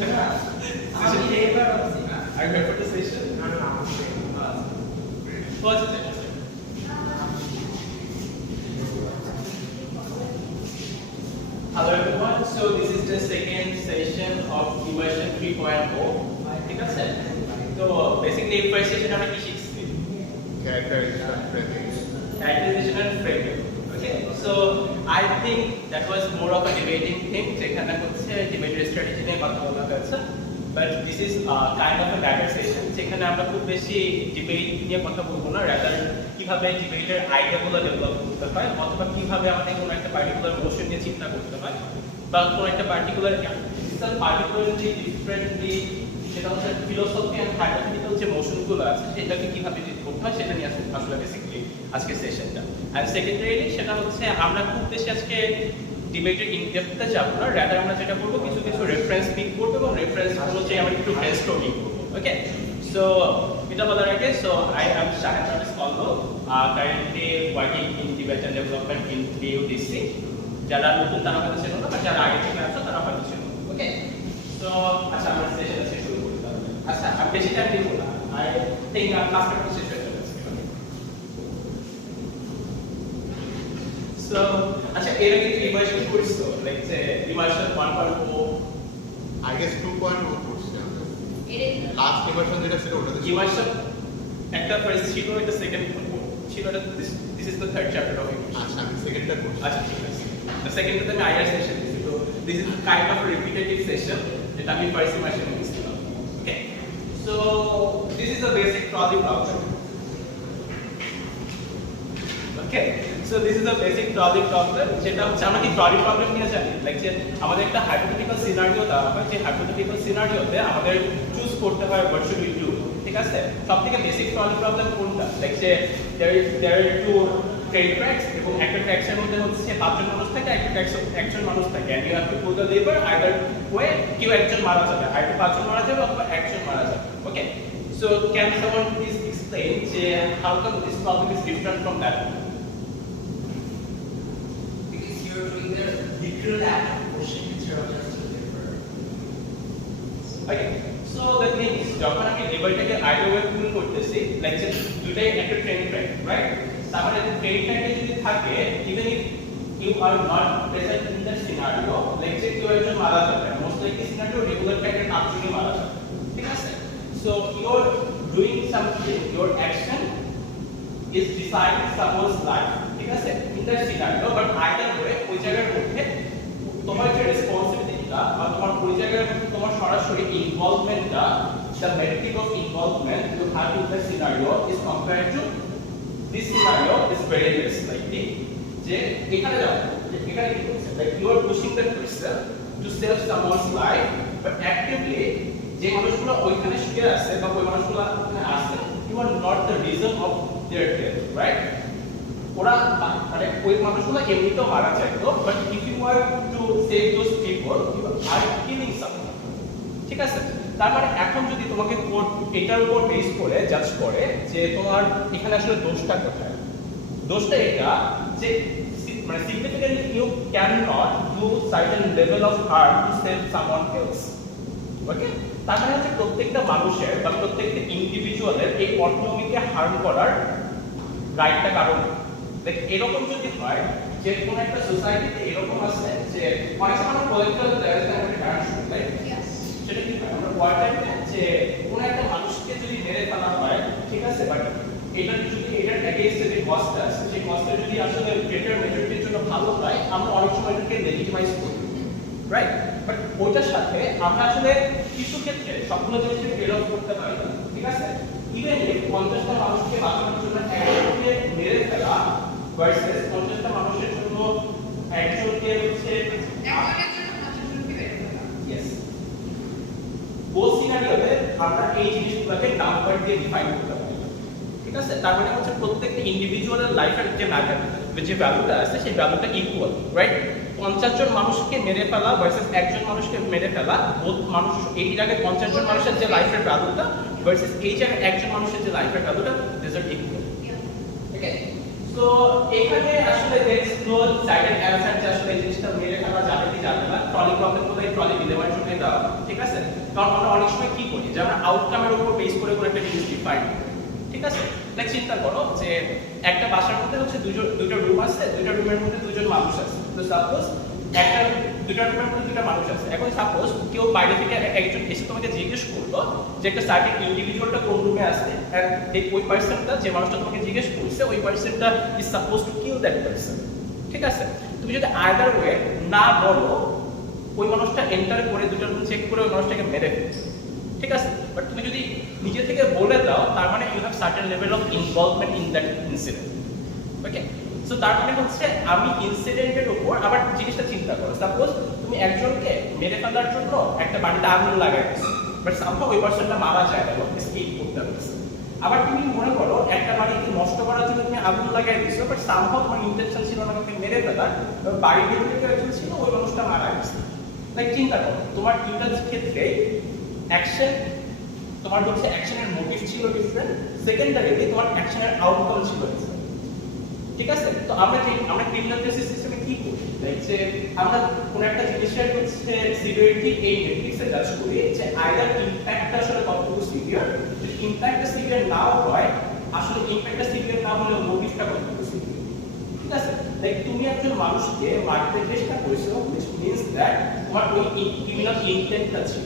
Are you ready for the session? First session. Hello everyone, so this is the second session of Immersion 3.0. ঠিক আছে? তো basically এই first session আমরা কি শিখছি? Characterization and framing. Characterization and framing. Okay, so I think that was more of a debating thing. যেখানে হচ্ছে debate strategy নিয়ে কথা বলা হয়েছে. But this is kind of a better session. যেখানে আমরা খুব বেশি debate নিয়ে কথা বলবো না, rather কিভাবে ডিবেটের আইডিয়াগুলো ডেভেলপ করতে হয় অথবা কিভাবে আমাদের কোনো একটা পার্টিকুলার মোশন নিয়ে চিন্তা করতে হয় বা কোনো একটা পার্টিকুলারলি ডিফারেন্টলি সেটা হচ্ছে ফিলোসফি অ্যান্ড হাইপোথেটিক্যাল যে মোশনগুলো আছে সেটাকে কিভাবে ডিল করতে হয় সেটা নিয়ে আসলে বেসিক্যালি আজকে সেশনটা। আর সেকেন্ডারিলি সেটা হচ্ছে আমরা খুব বেশি আজকে ডিবেটের ইনডেপথে যাবো না, রাদার আমরা যেটা করবো কিছু কিছু রেফারেন্স পিক করবো এবং রেফারেন্স অনুযায়ী আমরা একটু ব্রেনস্টর্মিং করবো। ওকে, সো এটা বলার আগে so I am Shahed Ramiz কল্লো, currently working in debate and development in DUDC. যারা নতুন তারা হয়তো চেনো না, বাট যারা আগে থেকে আছো তারা হয়তো চেনো। ওকে, সো আচ্ছা আমরা সেশন আজকে শুরু করি তাহলে। আচ্ছা আমি বেশি টাইম দিব না, আই থিংক ক্লাসটা একটু শেষ হয়ে যাবে। সো আচ্ছা এর আগে কি ইমার্শন করছো, লাইক যে ইমার্শন 1.0 I guess 2.0 করছি আমরা। লাস্ট ইমার্শন যেটা ছিল ওটাতে ইমার্শন একটা ফার্স্ট ছিল, এটা সেকেন্ড ছিল, এটা this is the third chapter of immersion. আচ্ছা আমি সেকেন্ডটা করছি। আচ্ছা ঠিক আছে, দ্য সেকেন্ডটাতে আমি আইআর সেশন দিছি, তো this is kind of repetitive session যেটা আমি ফার্স্ট ইমার্শনে দিছিলাম। Okay, so this is the basic trolley problem. Okay, so this is the basic trolley problem, যেটা হচ্ছে আমরা কি ট্রলি প্রবলেম নিয়ে জানি, লাইক যে আমাদের একটা হাইপোথেটিক্যাল সিনারিও দেওয়া হয়, যে হাইপোথেটিক্যাল সিনারিওতে আমাদের চুজ করতে হয় হোয়াট শুড উই ডু। ঠিক আছে, সবথেকে বেসিক ট্রলি প্রবলেম কোনটা, লাইক যে দেয়ার আর টু ট্রেন ট্র্যাকস এবং একটা ট্র্যাক্সের মধ্যে হচ্ছে 5 জন মানুষ থাকে, একটা ট্র্যাক্স একজন মানুষ থাকে, and you have to pull the lever either way, কেউ একজন মারা যাবে, আইদার 5 জন মারা যাবে অথবা একজন মারা যাবে। Okay, so can someone please explain যে how come this problem is different from that? You're doing the literal act of pushing instead of just a lever. Okay, so the thing is, যখন আমি লেভারটাকে either way পুল করতেছি, like যে দুটাই একটা train track, right? তাহলে train ট্র্যাকে যদি থাকে, even if you are not present in that scenario, like যে কেউ একজন মারা যাবে, মোস্ট লাইকলি সিনারিও রেগুলার ট্র্যাকের কাজজনই মারা যাবে। ঠিক আছে, so you are doing something, your action is deciding someone's life. ঠিক আছে, in that scenario, but either way ওই জায়গার মধ্যে তোমার যে রেসপন্সিবিলিটিটা বা তোমার ওই জায়গার মধ্যে তোমার সরাসরি ইনভলভমেন্টটা, the metric of involvement you have in the scenario is compared to this scenario is very less likely. যে এখানে যাও, এখানে কি করছে, like you are pushing that person to save someone's life, but actively যে মানুষগুলো ওইখানে শুয়ে আছে বা ওই মানুষগুলো ওখানে আছে, you are not the reason of their death, right? ওরা মানে ওই মানুষগুলো এমনিতেও মারা যাইতো, but if you are to save those people you are killing someone. ঠিক আছে, তার মানে এখন যদি তোমাকে কোর্ট এটার উপর বেস করে জাজ করে যে তোমার এখানে আসলে দোষটা কোথায়, দোষটা এটা যে মানে significantly you can not do certain level of harm to save someone else. Okay, তার মানে হচ্ছে প্রত্যেকটা মানুষের বা প্রত্যেকটা ইন্ডিভিজুয়ালের এই অটোনমিকে হার্ম করার রাইটটা কারণ। দেখ এরকম যদি হয় যে কোন একটা সোসাইটিতে এরকম আছে যে অনেক সময় আমরা পলিটিক্যাল জায়গাতে আমরা কারণ শুনি, রাইট? সেটা কি হয়, আমরা ওয়ার টাইমে যে কোন একটা মানুষকে যদি মেরে ফেলা হয়, ঠিক আছে, বাট এটা যদি এটার এগেইনস্টে যে কস্টটা আছে সেই কস্টটা যদি আসলে গ্রেটার মেজরিটির জন্য ভালো হয়, আমরা অনেক সময় এটাকে লেজিটিমাইজ করি, রাইট? বাট ওইটার সাথে আমরা আসলে কিছু ক্ষেত্রে সবগুলো জিনিসকে ট্রেড অফ করতে পারি না। ঠিক আছে, ইভেন ইফ 50টা মানুষকে বাঁচানোর জন্য একজনকে মেরে ফেলা ভার্সেস 50টা মানুষের জন্য একজনকে হচ্ছে ইয়েস, বোথ সিনারিওতে আমরা এই জিনিসগুলোকে নাম্বার দিয়ে ডিফাইন করতে পারি। ঠিক আছে, তার মানে হচ্ছে প্রত্যেকটা ইন্ডিভিজুয়ালের লাইফের যে ম্যাটার যে ভ্যালুটা আছে সেই ভ্যালুটা ইকুয়াল, রাইট? 50 জন মানুষকে মেরে ফেলা ভার্সেস একজন মানুষকে মেরে ফেলা, বোথ মানুষ এই জায়গায় 50 জন মানুষের যে লাইফের ভ্যালুটা ভার্সেস এই জায়গায় একজন মানুষের যে লাইফের ভ্যালুটা, this are equal. Okay, so so এখানে আসলে there is no decided answer যে আসলে এই জিনিসটা মেরে ফেলা যাবে কি যাবে না, ট্রলি প্রবলেম বলে ট্রলি ডিলেভারির জন্য দেওয়া হয়, ঠিক আছে? কারণ আমরা অনেক সময় কি করি যে আমরা আউটকামের উপর বেস করে করে একটা জিনিস ডিফাইন করি, ঠিক আছে? লাইক চিন্তা করো যে একটা বাসার মধ্যে হচ্ছে দুটো রুম আছে, দুটো রুমের মধ্যে দুজন মানুষ আছে। তো সাপোজ একটা দুটো রুমের মধ্যে দুটো মানুষ আছে। এখন সাপোজ কেউ বাইরে থেকে একজন এসে তোমাকে জিজ্ঞেস করলো যে একটা সার্টেন ইন্ডিভিজুয়ালটা কোন রুমে আছে, এন্ড ওই পারসনটা যে মানুষটা তোমাকে জিজ্ঞেস করছে ওই পারসনটা is suppose to kill that person, ঠিক আছে? তুমি যদি আইদার ওয়ে না বলো, ওই মানুষটা এন্টার করে দুটো রুম চেক করে ওই মানুষটাকে মেরে ফেলছে, ঠিক আছে? বাট তুমি যদি নিজে থেকে বলে দাও, তার মানে you have certain level of involvement in that incident, okay? So তার মানে হচ্ছে আমি ইনসিডেন্টের উপর আবার জিনিসটা চিন্তা করো। সাপোজ তুমি একজনকে মেরে ফেলার জন্য একটা বাড়িতে আগুন লাগাই দিছো, বাট সামহাউ ওই পারসনটা মারা যায় না, এসকেপ করতে পারছে। আবার তুমি মনে করো একটা বাড়িকে নষ্ট করার জন্য তুমি আগুন লাগাই দিছো, বাট সামহাউ তোমার ইন্টেনশন ছিল না কাউকে মেরে ফেলার, বাড়ির ভিতরে কেউ একজন ছিল, ওই মানুষটা মারা গেছে। লাইক চিন্তা করো, তোমার দুটার ক্ষেত্রে অ্যাকশন, তোমার হচ্ছে অ্যাকশনের মোটিভ ছিল ডিফারেন্ট, সেকেন্ডারিলি তোমার অ্যাকশনের আউটকাম ছিল ডিফারেন্ট, ঠিক আছে? তো আমরা ক্রিমিনাল জাস্টিস সিস্টেমে কি করি, লাইক যে আমরা কোন একটা জিনিসের হচ্ছে সিভিয়ারিটি এই মেট্রিক্সে জাজ করি যে আইদার ইমপ্যাক্টটা আসলে কতটুকু সিভিয়ার, যদি ইমপ্যাক্টটা সিভিয়ার নাও হয়, আসলে ইমপ্যাক্টটা সিভিয়ার না হলে মোটিভটা কতটুকু সিভিয়ার, ঠিক আছে? লাইক তুমি একজন মানুষকে মারতে চেষ্টা করেছো, which means that তোমার ওই ক্রিমিনাল ইন্টেন্টটা ছিল,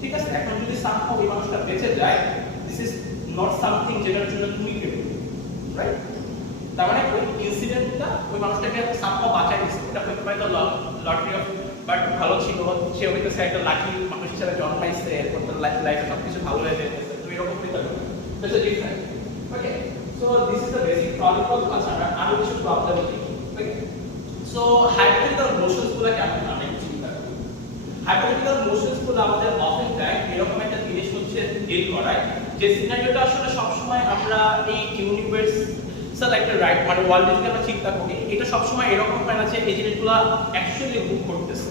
ঠিক আছে? এখন যদি সামহাউ ওই মানুষটা বেঁচে যায়, দিস ইজ নট সামথিং যেটার জন্য তুমি ক্রিমিনাল, রাইট? তার মানে ওই ইনসিডেন্টটা ওই মানুষটাকে সামহাউ বাঁচাই দিচ্ছে, এটা হতে পারে তো লটারি অফ, বাট ভালো ছিল, সে হয়তো একটা লাকি মানুষ হিসেবে জন্মাইছে, এরপর তার লাইফে সবকিছু ভালো হয়ে যেতেছে, তো এরকম হতে পারে, that's different, okay? So this is the basic problem concern. আরো কিছু প্রবলেম কি, ওকে? সো হাইপোথেটিক্যাল মোশনস গুলো কেমন আমরা চিন্তা করি। হাইপোথেটিক্যাল মোশনস গুলো আমাদের অফেন টাইম এরকম একটা জিনিস হচ্ছে ডিল করায় যে সিনারিওটা আসলে সবসময় আমরা এই ইউনিভার্স একটা রাইট মানে ওয়ার্ল্ড যদি আমরা চিন্তা করি, এটা সবসময় এরকম হয় না যে এই জিনিসগুলো অ্যাকচুয়ালি মুভ করতেছে,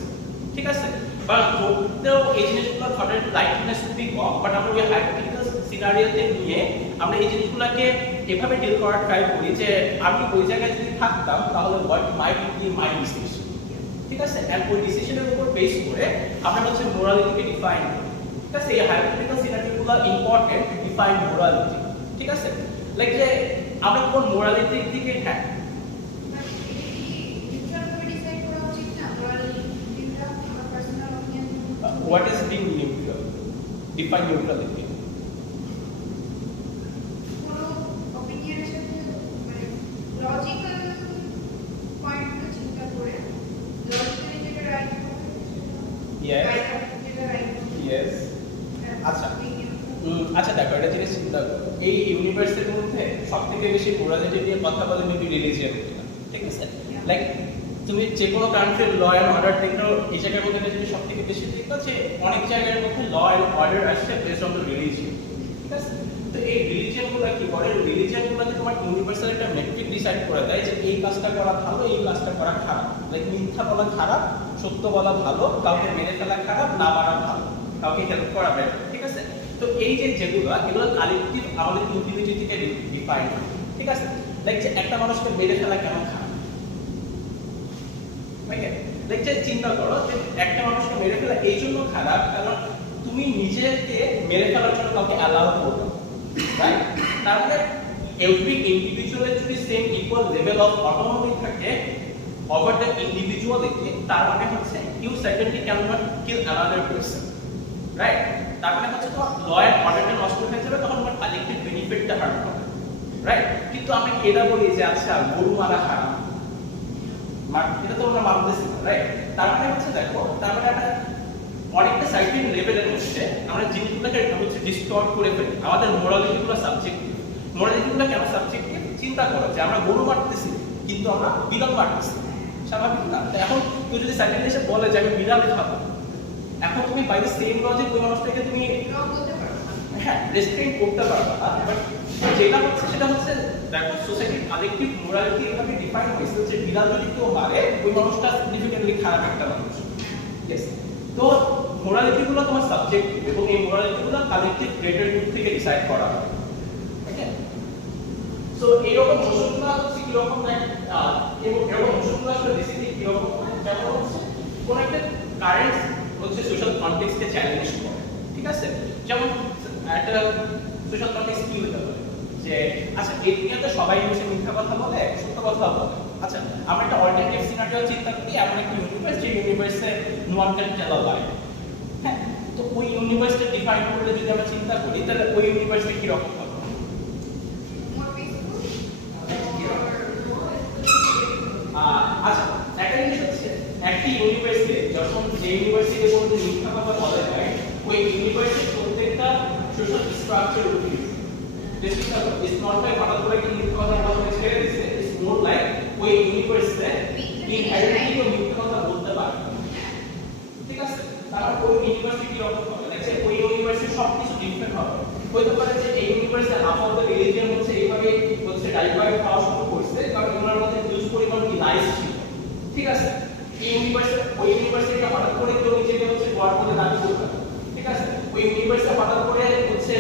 ঠিক আছে? বা ঘটতেও এই জিনিসগুলো ঘটার লাইটনেস খুবই কম, বাট আমরা ওই হাইপোথেটিক্যাল সিনারিওতে নিয়ে আমরা এই জিনিসগুলোকে এভাবে ডিল করার ট্রাই করি যে আমি ওই জায়গায় যদি থাকতাম তাহলে what might be my decision, ঠিক আছে? এন্ড ওই ডিসিশনের উপর বেস করে আমরা হচ্ছে মোরালিটিকে ডিফাইন করি, ঠিক আছে? এই হাইপোথেটিক্যাল সিনারিওগুলো ইম্পর্টেন্ট টু ডিফাইন মোরালিটি, ঠিক আছে? লাইক যে আমরা কোন মোরালিটির দিকে হ্যাঁ what is being neutral, define neutrality. পুরো opinion-এর সাথে মানে logical point গুলো চিন্তা করে logically যেটা right Yes. যেটা right Yes. আচ্ছা আচ্ছা দেখো একটা জিনিস চিন্তা করো, এই ইউনিভার্সের মধ্যে সবথেকে বেশি মোরালিটি নিয়ে কথা বলে মেবি রিলিজিয়ন, ঠিক আছে? লাইক তুমি যে কোনো কান্ট্রির ল অ্যান্ড অর্ডার দেখো, এই জায়গার মধ্যে যদি সবথেকে বেশি দেখো যে অনেক জায়গার মধ্যে ল অ্যান্ড অর্ডার আসছে বেসড অন দ্য রিলিজিয়ন, ঠিক আছে? তো এই রিলিজিয়নগুলো কি করে, রিলিজিয়নগুলোতে তোমার ইউনিভার্সাল একটা মেট্রিক ডিসাইড করে দেয় যে এই কাজটা করা ভালো, এই কাজটা করা খারাপ। লাইক মিথ্যা বলা খারাপ, সত্য বলা ভালো, কাউকে মেরে ফেলা খারাপ, না মারা ভালো, কাউকে হেল্প করা বেটার, ঠিক আছে? তো এই যে যেগুলো এগুলো কালেক্টিভ আমাদের ইন্ডিভিজুয়ালিটিকে ডিফাইন করে, ঠিক আছে? লাইক যে একটা মানুষকে মেরে ফেলা কেমন খারাপ, ওকে? লাইক যে চিন্তা করো যে একটা মানুষকে মেরে ফেলা এই জন্য খারাপ কারণ তুমি নিজেকে মেরে ফেলার জন্য কাউকে অ্যালাউ করো, রাইট? তার মানে এভরি ইন্ডিভিজুয়ালের যদি same equal level of autonomy থাকে ওভার দ্য ইন্ডিভিজুয়ালিটি, তার মানে হচ্ছে you certainly can not kill another person, right? তার মানে হচ্ছে তোমার ল এন্ড অর্ডারটা নষ্ট হয়ে যাবে, তখন তোমার কালেক্টিভ বেনিফিটটা হার্ট হবে, রাইট? কিন্তু আমি এটা বলি যে আচ্ছা গরু মারা হারাম, এটা তো আমরা মানতেছি না, রাইট? তার মানে হচ্ছে দেখো, তার মানে আমরা অনেকটা সাইন্টিফিক লেভেলের মধ্যে আমরা জিনিসগুলোকে হচ্ছে ডিস্টর্ট করে ফেলি, আমাদের মোরালিটিগুলো সাবজেক্টিভ। মোরালিটিগুলো কেন সাবজেক্টিভ? চিন্তা করো যে আমরা গরু মারতেছি কিন্তু আমরা বিড়াল মারতেছি, স্বাভাবিক না? এখন কেউ যদি সাইন্টিফিক এসে বলে যে আমি বিড়াল খাবো, এখন তুমি বাই দ্য সেম লজিক ওই মানুষটাকে তুমি হ্যাঁ রেস্ট্রেইন করতে পারবা না, বাট যেটা হচ্ছে সেটা হচ্ছে দেখো সোসাইটির কালেক্টিভ মোরালিটি এভাবে ডিফাইন হয়েছে যে বিড়াল যদি কেউ মারে ওই মানুষটা সিগনিফিকেন্টলি খারাপ একটা মানুষ, ইয়েস? তো মোরালিটি গুলো তোমার সাবজেক্টিভ এবং এই মোরালিটি গুলো কালেক্টিভ গ্রেটার গুড থেকে ডিসাইড করা হয়, ওকে? সো এইরকম মোশনগুলো কিরকম এরকম অংশগুলো আসলে বেসিক্যালি কিরকম হয়, যেমন হচ্ছে কোন একটা কারেন্ট হচ্ছে সোশ্যাল কনটেক্সটকে চ্যালেঞ্জ করে, ঠিক আছে? যেমন একটা সোশ্যাল কনটেক্সট কি হতে পারে যে আচ্ছা এরিয়াতে সবাই হচ্ছে মিথ্যা কথা বলে, সত্য কথা বলে। আচ্ছা আমরা একটা অল্টারনেটিভ সিনারিও চিন্তা করি, এমন একটা ইউনিভার্স যে ইউনিভার্সে নো ওয়ান ক্যান টেল আ লাই। হ্যাঁ, তো ওই ইউনিভার্সটা ডিফাইন করলে যদি আমরা চিন্তা করি তাহলে ওই ইউনিভার্সটা কি রকম হবে? More peaceful আচ্ছা একটা জিনিস হচ্ছে একটি ইউনিভার্সিটি যখন যে ইউনিভার্সিটিতে কোনো মিথ্যা কথা বলা যায় ওই ইউনিভার্সিটির প্রত্যেকটা সোশ্যাল স্ট্রাকচার উঠে It's not like হঠাৎ করে কি মিথ্যা কথা বলা ছেড়ে দিছে, it's more like ওই ইউনিভার্সিটিতে ইনহেরেন্টলি ও মিথ্যা কথা বলতে পারে, ঠিক আছে? তারপর ওই ইউনিভার্সিটি কি রকম হবে, দেখছে ওই ইউনিভার্সিটি সবকিছু ডিফারেন্ট হবে। হইতে পারে যে এই ইউনিভার্সিটি আপাতত রিলিজিয়ন হচ্ছে এইভাবে হচ্ছে ডাইভার্ট হওয়া শুরু করছে কারণ ওনার মধ্যে হিউজ পরিমাণ কি লাইস ছিল, ঠিক আছে? এই ইউনিভার্সিটি ওই ইউনিভার্সিটিটা হঠাৎ করে কেউ নিজেকে হচ্ছে গড বলে দাবি করবে না, ঠিক আছে? ওই ইউনিভার্সিটি হঠাৎ করে হচ্ছে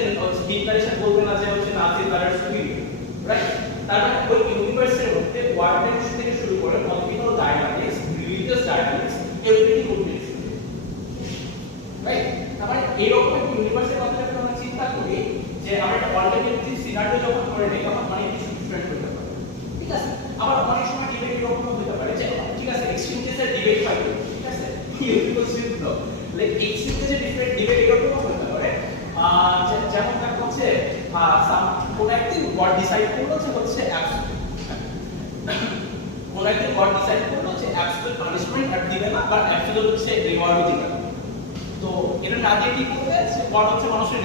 ডিক্লারেশন করবে না যে হচ্ছে নাজি তার সুপিরিয়র, রাইট? তার মানে ওই ইউনিভার্সিটির মধ্যে ওয়ার্ল্ড থেকে শুরু করে political dynamics, religious dynamics everything উঠে রাইট? তারপরে এরকম একটা ইউনিভার্সিটির কথা যখন আমরা চিন্তা করি যে আমরা একটা অল্টারনেটিভ সিনারিও যখন করে নেই তখন অনেক কিছু ডিফারেন্ট হতে পারে, ঠিক আছে? আবার অনেক সময় ডিবেট এরকম হতে পারে যে ঠিক আছে এক্সট্রিমদের ডিবেট হয়, ঠিক আছে? ইউনিভার্স যুদ্ধ লাইক এক্সট্রিমদের ডিবেট এরকম হতে পারে যেমন তার হচ্ছে কোন একদিন গড ডিসাইড করলো যে হচ্ছে কোন একদিন গড ডিসাইড করলো যে অ্যাবসলিউট পানিশমেন্ট আর দিবে না বা অ্যাবসলিউট হচ্ছে রিওয়ার্ড দিবে না। তো এটা না দিয়ে কি করবে যে গড হচ্ছে মানুষের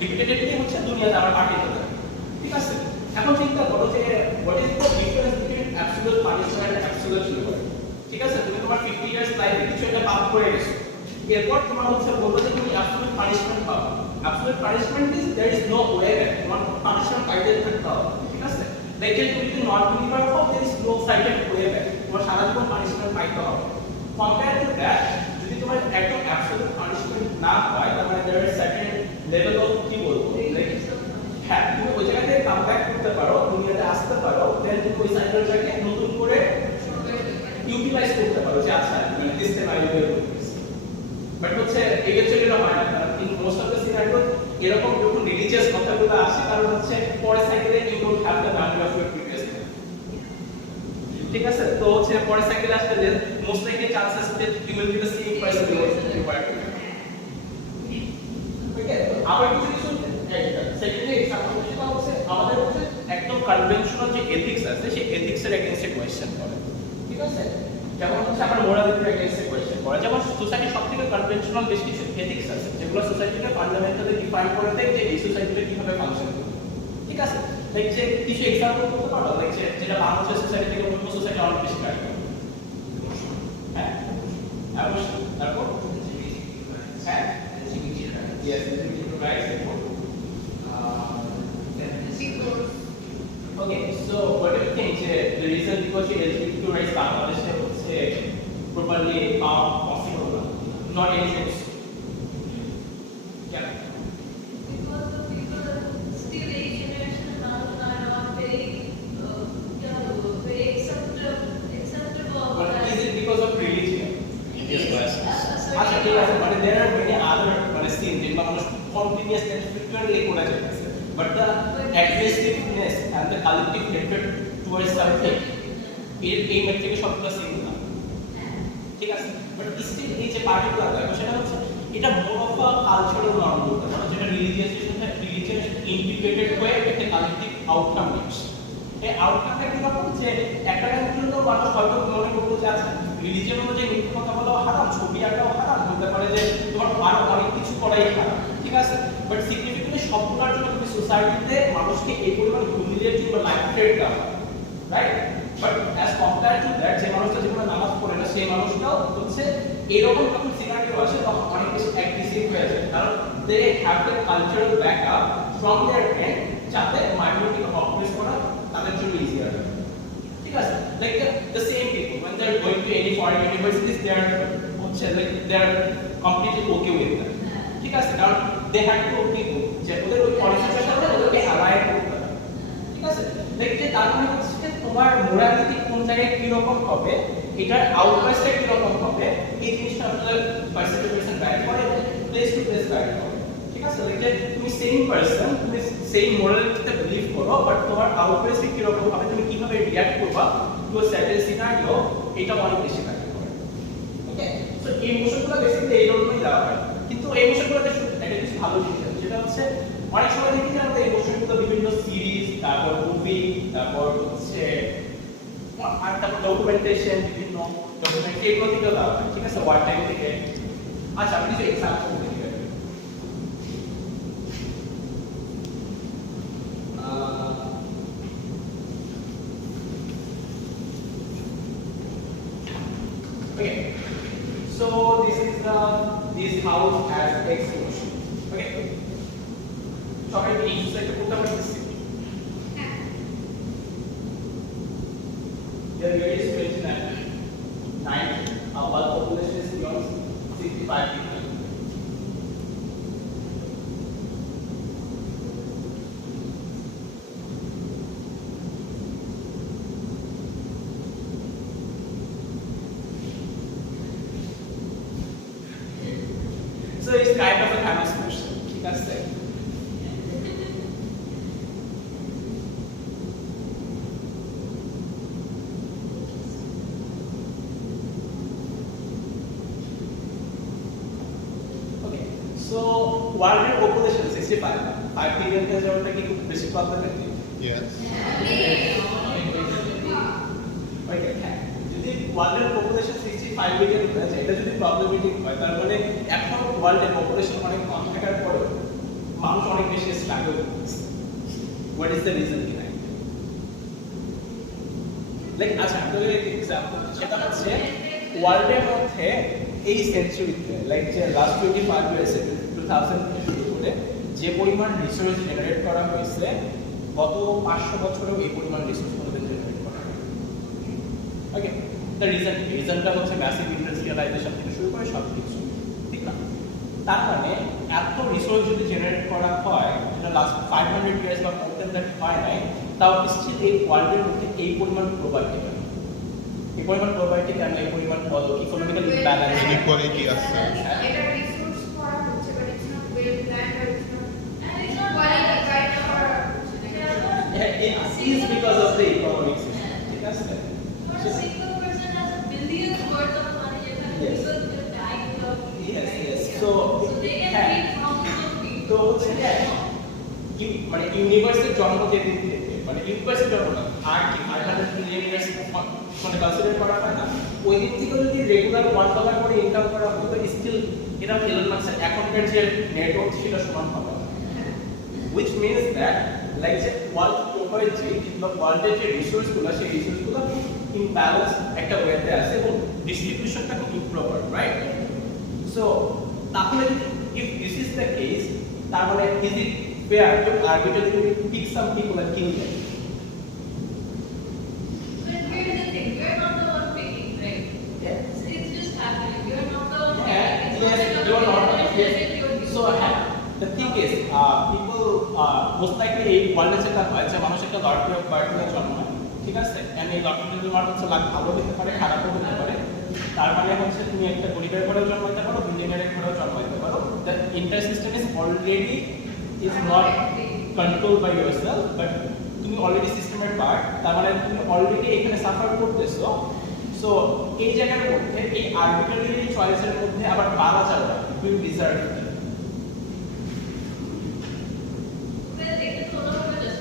রিপিটেডলি হচ্ছে দুনিয়াতে আমরা পাঠিয়ে দেবে, ঠিক আছে? এখন চিন্তা করো যে what is the difference between absolute punishment and absolute reward, ঠিক আছে? তুমি তোমার 50 ইয়ার্স লাইফে কিছু একটা পাপ করে গেছো, এরপর তোমার হচ্ছে বলবে যে তুমি অ্যাবসলিউট পানিশমেন্ট পাবে। Absolute punishment is there is no way back, তোমার পানিশমেন্ট পাইতে থাকতে হবে, ঠিক আছে? দেখে তুমি যদি নট বিলিভার হও there is no sided way back, তোমার সারা জীবন পানিশমেন্ট পাইতে হবে। কম্পেয়ার টু দ্যাট যদি তোমার একদম অ্যাবসলিউট পানিশমেন্ট না হয় তার মানে there is certain level of কি বলবো লাইক হ্যাঁ তুমি ওই জায়গা থেকে কাম ব্যাক করতে পারো, দুনিয়াতে আসতে পারো, দেন তুমি ওই সাইকেলটাকে নতুন করে ইউটিলাইজ করতে পারো যে আচ্ছা মানে this time I will do this. But হচ্ছে ইভেন্চুয়ালি এটা হয় না, কারণ in most of the scenario এরকম যখন রিলিজিয়াস কথাগুলো আসে কারণ হচ্ছে পরের সাইকেলে you don't have the number of your previous, ঠিক আছে? তো হচ্ছে পরের সাইকেলে আসলে most likely chances that you will be the same person you were too. Okay, আবার কিছু কিছু সেকেন্ডলি এক্সাম্পল যেটা হচ্ছে আমাদের হচ্ছে একদম কনভেনশনাল যে এথিক্স আছে সেই এথিক্সের এগেইনস্টে কোয়েশ্চেন করে, ঠিক আছে? যেমন হচ্ছে আমরা মোরালিটির এগেইনস্টে কোয়েশ্চেন করে, যেমন সোসাইটির সবথেকে কনভেনশনাল বেশ কিছু এথিক্স আছে যেগুলো সোসাইটিকে ফান্ডামেন্টালি ডিফাইন করে দেয় যে এই সোসাইটিতে কিভাবে ফাংশন করবে, ঠিক আছে? লাইক যে কিছু এক্সাম্পল করতে পারো লাইক যেটা বাংলাদেশের সোসাইটি থেকে অন্য সোসাইটি অনেক বেশি কাজ করে, হ্যাঁ অবশ্যই। তারপর হ্যাঁ yes right okay so what do you think the reason because LGBT rights Bangladesh হচ্ছে properly possible not any sense yeah because the people still age generation now are not very acceptable. but is it because of religion? Yes, আচ্ছা ঠিক আছে মানে there are many other মানে sin যেগুলো মানুষ continuously and frequently করে যাচ্ছে but the aggressiveness and the collective hatred towards something এই মেট থেকে সবটা sin না, ঠিক আছে? বাট স্টিল এই যে পার্টিকুলার লাগে সেটা হচ্ছে এটা more of a cultural norm বলতে পারো যেটা রিলিজিয়াস ইন্টিগ্রেটেড হয়ে একটা কালেক্টিভ আউটকাম নিচ্ছে। এই আউটকামটা কি রকম যে একটা জন্য মানুষ হয়তো মনে করবো যে আচ্ছা রিলিজিয়ন অনুযায়ী মিথ্যা কথা বলাও হারাম, ছবি আঁকাও হারাম, বলতে পারে যে তোমার আরো অনেক কিছু করাই হারাম, ঠিক আছে? বাট সিগনিফিকেন্টলি সবগুলোর জন্য তুমি সোসাইটিতে মানুষকে এই পরিমাণ হিউমিলিয়েটিং বা লাইফ থ্রেট দাও, right? But as compare to that যে মানুষটা জীবনে নামাজ পড়ে না সেই মানুষটাও হচ্ছে এরকম যখন সিনারিও আসে তখন অনেক বেশি অ্যাগ্রেসিভ হয়ে যায় কারণ they have the cultural backup from there and যাতে মাইনরিটিকে অপপ্রেস করা তাদের জন্য ইজিয়ার হয়, ঠিক আছে? Like the same people when they are going to any foreign universities they are হচ্ছে like they are completely okay with that, ঠিক আছে? কারণ they had to people যে ওদের ওই পলিসিটার সাথে ওদেরকে অ্যালাইন করতে হবে, ঠিক আছে? লাইক যে তার মানে হচ্ছে মোরালিটি কোন জায়গায় কি রকম হবে, এটার আউটওয়ার্সটা কি রকম হবে, এই জিনিসটা আসলে পারসন টু পারসন ভ্যারি করে, প্লেস টু প্লেস ভ্যারি করে। ঠিক আছে, লাইক যে তুমি সেম পারসন, তুমি সেম মোরালিটিতে বিলিভ করো, বাট তোমার আউটওয়ার্সে কি রকম হবে, তুমি কিভাবে রিঅ্যাক্ট করবা টু আ সার্টেন সিনারিও, এটা অনেক বেশি ভ্যারি করে। ওকে, সো এই ইমোশনগুলো বেসিক্যালি এই রকমই দেওয়া হয়, কিন্তু এই ইমোশনগুলোতে একটা কিছু ভালো জিনিস আছে, যেটা হচ্ছে অনেক সময় দেখি যে আমাদের ইমোশনগুলো বিভিন্ন সিরিজ, তারপর মুভি, তারপর হচ্ছে আর তারপর ডকুমেন্টেশন, বিভিন্ন ডকুমেন্ট এগুলো থেকে দেওয়া হয়। ঠিক আছে, ওয়ার টাইম থেকে। আচ্ছা, আপনি কিছু এক্সাম্পল দিতে পারেন? Okay, so this house has X emotion. Okay, সবাই এই এক্সারসাইজটা করতে পারতেছি? The year is 2019. Our population is beyond 65 people. So it's kind of a famous question. ঠিক আছে? So world population 65, 5 billion কে যাওয়াটা কি খুব বেশি প্রবলেম নাকি? Yes. ওকে, হ্যাঁ, যদি ওয়ার্ল্ডের পপুলেশন 65 বিলিয়ন হয়ে যায়, এটা যদি প্রবলেমেটিক হয়, তার মানে এখন ওয়ার্ল্ডের পপুলেশন অনেক কম থাকার পরে মানুষ অনেক বেশি স্ট্রাগল করছে। What is the reason behind? Like আচ্ছা, আমি তোকে একটা এক্সাম্পল, সেটা হচ্ছে ওয়ার্ল্ডের মধ্যে এই সেঞ্চুরিতে, লাইক যে লাস্ট 25 ইয়ার্সে 2000 শুরু করে যে পরিমাণ রিসোর্স জেনারেট করা হয়েছে, গত 500 বছরেও এই পরিমাণ রিসোর্স কোনোদিন জেনারেট করা হয়নি। ওকে, দ্য রিজনটা হচ্ছে ম্যাসিভ ইন্ডাস্ট্রিয়ালাইজেশন থেকে শুরু করে সব কিছু, ঠিক না? তার মানে এত রিসোর্স যদি জেনারেট করা হয়, যেটা লাস্ট 500 ইয়ার্স বা মোর দ্যান দ্যাট হয় নাই, তাও স্টিল এই ওয়ার্ল্ডের মধ্যে এই পরিমাণ প্রপার্টি কেন? এই পরিমাণ প্রপার্টি কেন? এই পরিমাণ ইকোনমিক্যাল ইমব্যালেন্স, Inequality আছে। এটা রিসোর্স করা হচ্ছে, but it's not well planned, আর it's not And it's not quality guide করা হচ্ছে। it is because of the economic system. ঠিক আছে? Not a single person has a billion worth of money. Yes. People just die without Yes, yes. So So they can হ্যাঁ, feed thousands of people. তো হচ্ছে মানে ইউনিভার্সের জন্ম যেদিন থেকে, মানে ইউনিভার্সের জন্ম না, আর কি 500 মিলিয়ন ইয়ার্স মানে কনসিডার করা হয় না, ওই দিন থেকে যদি রেগুলার $1 করে ইনকাম করা হতো, স্টিল এটা এলন মাস্কের এখনকার যে নেটওয়ার্ক সেটা সমান হবে না। which means that like যে ওয়ার্ল্ড প্রপার্টি বা ওয়ার্ল্ডের যে রিসোর্সগুলো, সেই রিসোর্সগুলো ইমব্যালেন্স একটা ওয়েতে আছে এবং ডিস্ট্রিবিউশনটা খুব ইমপ্রপার, রাইট? সো তাহলে if this is the case, তার মানে is it fair to arbitrarily pick some people and kill them? But here's the thing, you're not the one picking, right? Yeah. It's just happening. You're not the one Yeah, picking. It's not yes, like you are not. other people Yes. that you're So the thing is, people most likely এই ওয়ার্ল্ডে যেটা হয় যে মানুষ একটা lottery of birth নিয়ে জন্মায়, ঠিক আছে? এন্ড এই লটারি তোমার হচ্ছে লাখ ভালো হতে পারে, খারাপও হতে পারে। তার মানে হচ্ছে তুমি একটা গরিবের ঘরেও জন্মাইতে পারো, বিলিয়নারের ঘরেও জন্মাইতে পারো। The inter system is already is not control by yourself, but তুমি অলরেডি সিস্টেমের পার্ট, তার মানে তুমি অলরেডি এখানে সাফার করতেছো। সো এই জায়গার মধ্যে এই আরবিট্রারি চয়েসের মধ্যে আবার পারা যাবে না, you deserve it. Well, it is all over just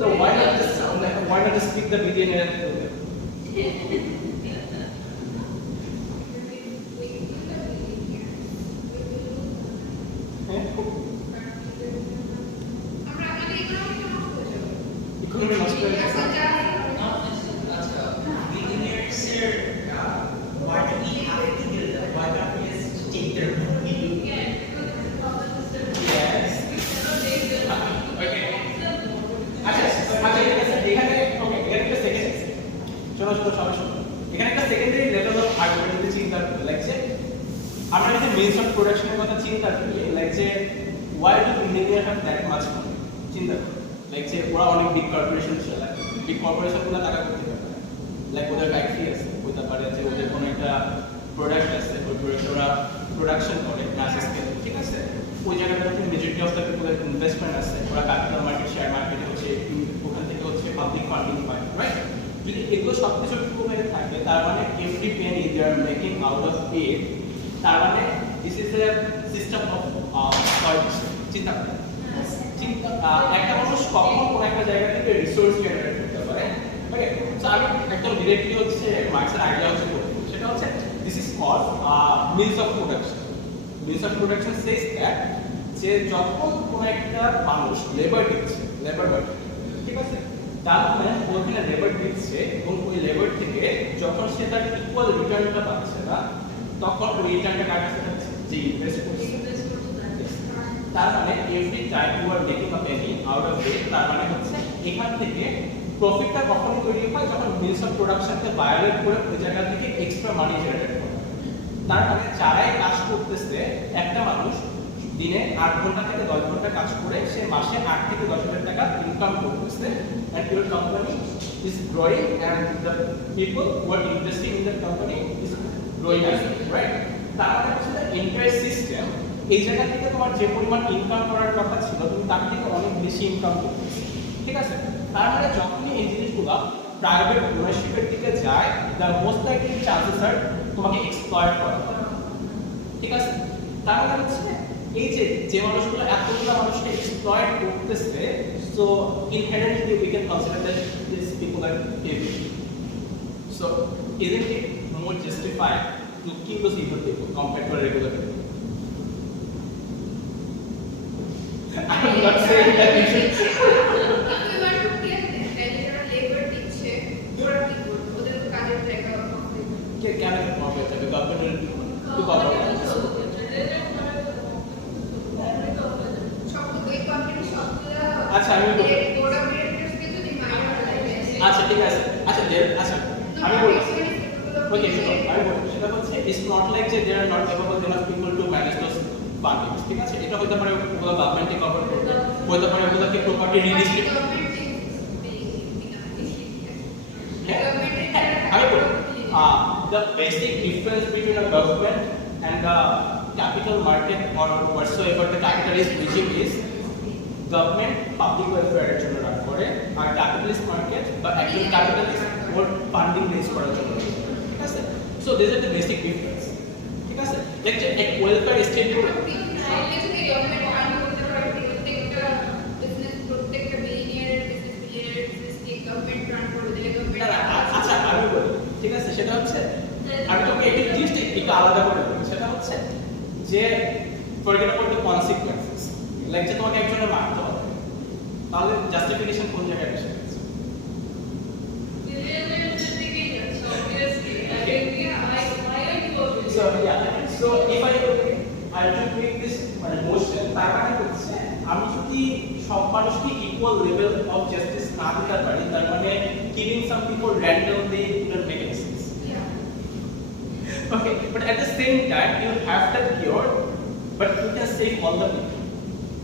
So why not just pick the billionaire and kill them? আমরা আমাদের ইকোনমিক নষ্ট হয়ে যাবে। Economy নষ্ট হয়ে গেছে। আচ্ছা, billionaires-এর, why do we have to kill them? Why don't we just take their money? Yeah, because it's not the system. Yes. We cannot take them. Okay. আচ্ছা ঠিক আছে, এখানে ওকে, এখানে একটা সেকেন্ড, চলো সবাই শোনো, এখানে একটা সেকেন্ডারি লেভেল অফ আর্গুমেন্ট যদি চিন্তা করি, লাইক যে আমরা যদি মেইনস অফ প্রোডাকশনের কথা চিন্তা করি, লাইক যে why do billionaires have that much money? চিন্তা করি, লাইক যে ওরা অনেক বিগ কর্পোরেশন চালায়, বিগ কর্পোরেশনগুলো টাকা করতে পারে, লাইক ওদের ফ্যাক্টরি আছে, হতে পারে যে ওদের কোনো একটা প্রোডাক্ট আছে, ওই প্রোডাক্ট ওরা প্রোডাকশন করে ম্যাস স্কেলে, ঠিক আছে? ওই জায়গাটাতে মেজরিটি অফ দ্য পিপলের ইনভেস্টমেন্ট আছে, ওরা ক্যাপিটাল মার্কেট, শেয়ার মার্কেটে হচ্ছে ওখান থেকে হচ্ছে পাবলিক ফান্ডিং পায়, রাইট? যদি এগুলো সব কিছু ট্রু হয়ে থাকে, তার মানে every penny they are making out of it, তার মানে this is a system of service. চিন্তা করেন, একটা মানুষ কখন কোন একটা জায়গা থেকে রিসোর্স জেনারেট করতে পারে। ওকে, সো আমি একদম ডিরেক্টলি হচ্ছে মার্কসের আইডিয়া হচ্ছে বলবো, সেটা হচ্ছে this is called means of production. Means of production says that যে যখন কোন একটা মানুষ লেবার দিচ্ছে, লেবার ওয়ার্ক, ঠিক আছে, তার মানে ওখানে লেবার দিচ্ছে এবং ওই লেবার থেকে যখন সে তার ইকুয়াল রিটার্নটা পাচ্ছে না, তখন ওই রিটার্নটা কার কাছে যাচ্ছে? যে ইনভেস্ট করছে। তার মানে every time you are making a penny out of it, তার মানে হচ্ছে এখান থেকে প্রফিটটা কখন তৈরি হয়? যখন মিনস অফ প্রোডাকশনকে ভায়োলেট করে ওই জায়গা থেকে এক্সট্রা মানি জেনারেট করে। তার মানে যারাই কাজ করতেছে, একটা মানুষ দিনে 8 ঘন্টা থেকে 10 ঘন্টা কাজ করে সে মাসে 8 থেকে 10 হাজার টাকা ইনকাম করতেছে, and your company is growing and the people who are investing in the company is growing as well, right? তার মানে হচ্ছে the entire system এই জায়গা থেকে তোমার যে পরিমাণ ইনকাম করার কথা ছিল তুমি তার থেকে অনেক বেশি ইনকাম করতেছো, ঠিক আছে? তার মানে যখনই এই জিনিসগুলো প্রাইভেট ওনারশিপের দিকে যায়, দ্য মোস্ট লাইকলি চান্সেস আর তোমাকে এক্সপ্লয়েট করা হবে, ঠিক আছে? তার মানে হচ্ছে এই যে মানুষগুলো এতগুলো মানুষকে এক্সপ্লয়েট করতেছে, so inherently we can consider that this people are evil. So isn't it more justified to kill those evil people compared to a regular people? I'm not saying that we should. কেন হবে তবে গভর্নমেন্টের কি কথা বলে? আচ্ছা আমি বলি, আচ্ছা ঠিক আছে, আচ্ছা আচ্ছা আমি বলি, ওকে শুনো আমি বলি, সেটা হচ্ছে ইটস নট লাইক যে they're not available enough people to manage those fundings, ঠিক আছে? এটা হতে পারে ওগুলো গভর্নমেন্টে কভার করবে, হতে পারে ওগুলোকে প্রপার্টি রিডিস্ট্রিবিউট। আমি বলি the basic difference between a government and the capital market or whatsoever the capitalist regime is, government public welfare এর জন্য রান করে, আর capitalist market বা একজন capitalist ওর ফান্ডিং রেজ করার জন্য, ঠিক আছে? So this is the basic difference, ঠিক আছে? লাইক যে এক ওয়েলফেয়ার স্টেট আচ্ছা আমি বলি, ঠিক আছে? সেটা হচ্ছে আমি তোকে একটি জিনিস একটু আলাদা করে বলি, সেটা হচ্ছে যে for example the consequences, like যে তোমাকে একজনের মারতে হবে, তাহলে জাস্টিফিকেশন কোন জায়গায় এসে গেছে? So yeah, so if I to make this motion, তার মানে হচ্ছে আমি যদি সব মানুষকে ইকুয়াল লেভেল অফ জাস্টিস না দিতে পারি, তার মানে killing some people randomly wouldn't make any sense. Okay, but at the same time you have that cure, but you can save all the people.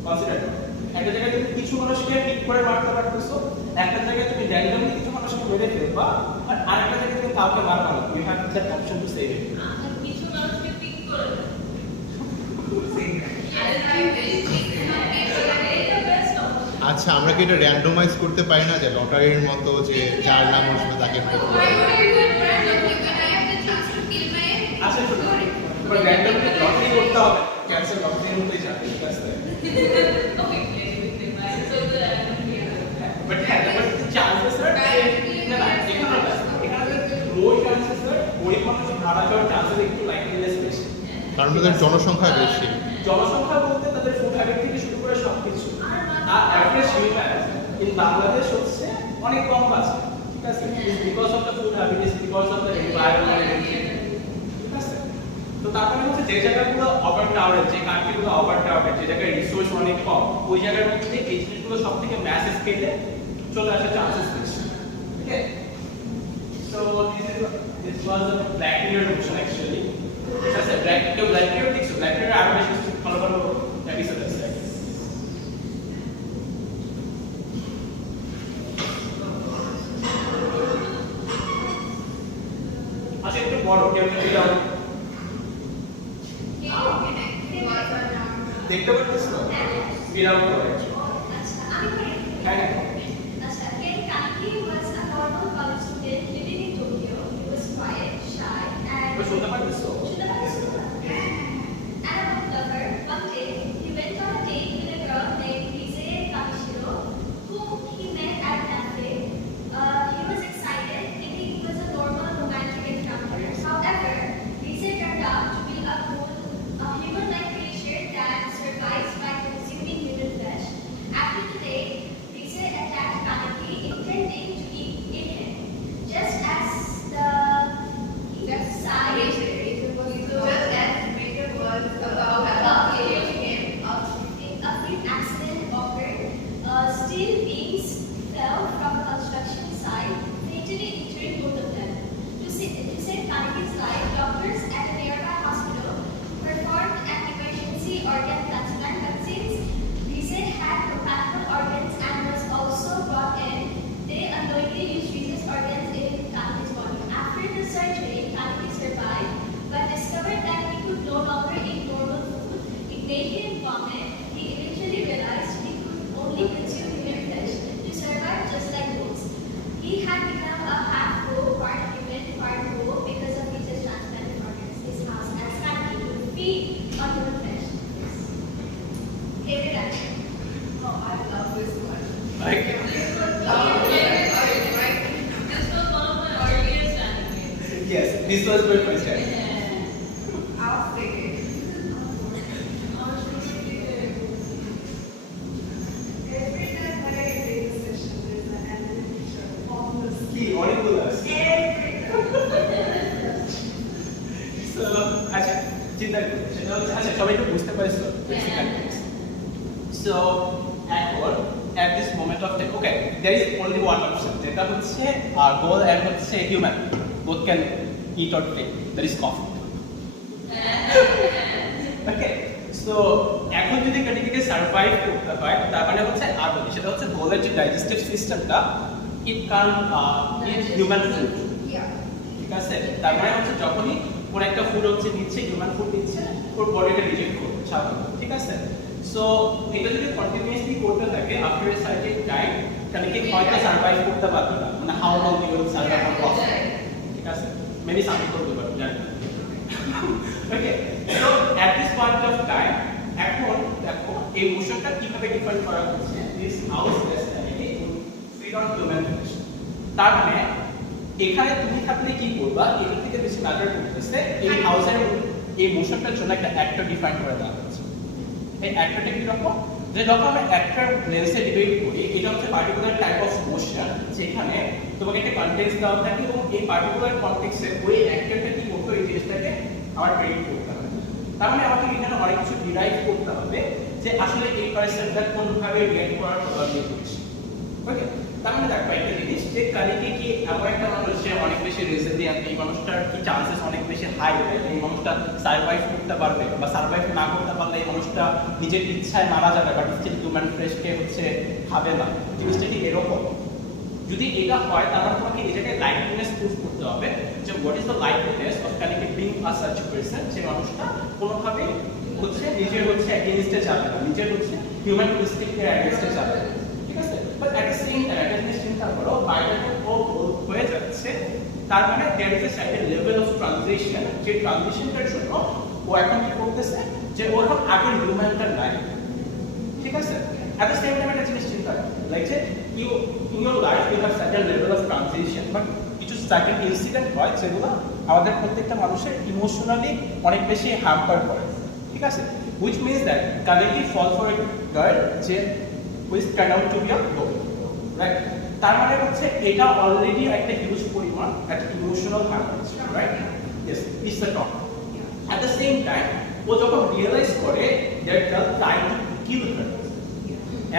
Consider it. একটা জায়গায় তুমি কিছু মানুষকে ঠিক করে মারতে পারতেছো, একটা জায়গায় তুমি randomly কিছু মানুষকে মেরে ফেলবা, আর আরেকটা জায়গায় তুমি কাউকে মারবা না, you have that option to save it. কিছু মানুষকে পিক করে আচ্ছা আমরা কি এটা র্যান্ডমাইজ করতে পারি না, যে লটারির মতো যে যার নাম আসবে তাকে আচ্ছা শুনুন, এবার র্যান্ডমলি লটারি করতে হবে, ক্যান্সেল লটারির মতোই যাবে, ঠিক আছে? বাট হ্যাঁ, বাট চান্সেস আর না না এখানে ওই চান্সেস আর ওই মানুষ মারা যাওয়ার চান্সেস একটু লাইকলিনেস বেশি, কারণ তাদের জনসংখ্যা বেশি। জনসংখ্যা বলতে তাদের ফুড হ্যাবিট থেকে শুরু করে সবকিছু, আর অ্যাভারেজ হিউম্যান ইন বাংলাদেশ হচ্ছে অনেক কম আছে, ঠিক আছে? Because of the food habit, because of the environment, ঠিক আছে? তো তারপরে হচ্ছে যে জায়গাগুলো ওভার টাওয়ারের, যে কান্ট্রিগুলো ওভার টাওয়ারের, যে জায়গায় রিসোর্স অনেক কম, ওই জায়গার মধ্যে এই জিনিসগুলো সব থেকে ম্যাস স্কেলে চলে আসার চান্সেস বেশি, ঠিক আছে? So this was a black mirror motion actually. ঠিক আছে, black mirror দেখছো, black mirror আরো বেশি ভালো ভালো এপিসোড আছে। পড়ো কেউ যদি যাও দেখতে পাচ্ছিস তো ফিল আউট করো হ্যাঁ হ্যাঁ ওই শুনতে পাচ্ছিস তো After today, Lisa attacked Kaneki, intending to eat him. Just as the a brief accident occurred. Steel beams fell from the construction site, fatally injuring both of them. To save Kaneki's life, doctors at a nearby hospital performed an emergency organ transplant, but since Lisa had compatible organs and was also brought in, they unknowingly used Lisa's organs in Kaneki's body. After the surgery, Kaneki survived, but discovered that he could no longer eat normal food. It made him vomit. He eventually realized he could only consume human flesh to survive just like goats. He had become a half-goat, part human, part goat because of Lisa's transplanted organs. His house as Kaneki would feed on human flesh. Favorite actor? like This was one of my earliest animes. yes this was my question কি অনেকগুলো আছে So, আচ্ছা চিন্তা করো সেটা হচ্ছে আচ্ছা সবাই একটু বুঝতে পারছো basic context. So এখন at this moment of time okay there is only one option যেটা হচ্ছে goal and হচ্ছে human both can eat or take that is coffee. Okay so এখন যদি কাটিকে সার্ভাইভ করতে হয় তার মানে হচ্ছে আর বলি সেটা হচ্ছে গোলের যে ডাইজেস্টিভ সিস্টেমটা ইট কান ইট হিউম্যান ফুড ঠিক আছে তার মানে হচ্ছে যখনই কোন একটা ফুড হচ্ছে নিচ্ছে হিউম্যান ফুড নিচ্ছে ওর বডিটা রিজেক্ট করবে স্বাভাবিক ঠিক আছে সো এটা যদি কন্টিনিউয়াসলি করতে থাকে আফটার এ সার্টেন টাইম কানেকি হয়তো সার্ভাইভ করতে পারবে না মানে how long you will survive for cost ঠিক আছে মেবি সার্ভাইভ করতে পারবে জানি okay so at this point of time এখন দেখো এই মোশনটা কিভাবে ডিফাইন করা হচ্ছে this house destiny feed on human flesh তার মানে এখানে তুমি থাকলে কি করবা এর থেকে বেশি ম্যাটার করতেছে এই হাউসের এই মোশনটার জন্য একটা অ্যাক্টর ডিফাইন করে দেওয়া হচ্ছে এই অ্যাক্টরটা কি রকম যে যখন আমরা অ্যাক্টর লেন্সে ডিবেট করি এটা হচ্ছে পার্টিকুলার টাইপ অফ মোশন যেখানে তোমাকে একটা কনটেক্সট দেওয়া থাকে এবং এই পার্টিকুলার কনটেক্সটে ওই অ্যাক্টরটা কি করতে এই জিনিসটাকে আবার প্রেডিক্ট করতে হবে তার মানে আমাকে এখানে অনেক কিছু ডিরাইভ করতে হবে যে আসলে এই পার্সনটা কোনভাবে রিঅ্যাক্ট করার প্রবাবিলিটি বেশি ওকে তার মানে দেখো একটা জিনিস যে কালিকে কি এমন একটা মানুষ যে অনেক বেশি রেজিলিয়েন্ট এই মানুষটার কি চান্সেস অনেক বেশি হাই এই মানুষটা সার্ভাইভ করতে পারবে বা সার্ভাইভ না করতে পারলে এই মানুষটা নিজের ইচ্ছায় মারা যাবে বাট স্টিল হিউম্যান ফ্লেশকে হচ্ছে খাবে না জিনিসটা কি এরকম যদি এটা হয় তাহলে তোমাকে নিজেকে লাইকলিনেস প্রুফ করতে হবে যে what is the likeliness of connecting being a such person যে মানুষটা কোনোভাবে হচ্ছে নিজের হচ্ছে এগেইনস্টে যাবে না নিজের হচ্ছে হিউম্যান ইনস্টিংক্টের এগেইনস্টে যাবে ঠিক আছে but at the same time একটা জিনিস চিন্তা করো বাইরেতে ও হয়ে যাচ্ছে তার মানে there is a certain level of transition যে ট্রানজিশনটার জন্য ও এখন কি করতেছে যে ওর আগের হিউম্যানটা নাই ঠিক আছে at the same time একটা জিনিস চিন্তা করো লাইক যে you in your life you have certain level of transition but কিছু সার্টেন ইনসিডেন্ট হয় যেগুলো আমাদের প্রত্যেকটা মানুষের ইমোশনালি অনেক বেশি হ্যাম্পার করে ঠিক আছে which means that Kaneki fall for a girl যে which turned out to be a goat right তার মানে হচ্ছে এটা অলরেডি একটা হিউজ পরিমাণ একটা emotional hamper right yes it's the talk at the same time ও যখন রিয়েলাইজ করে that the trying to kill her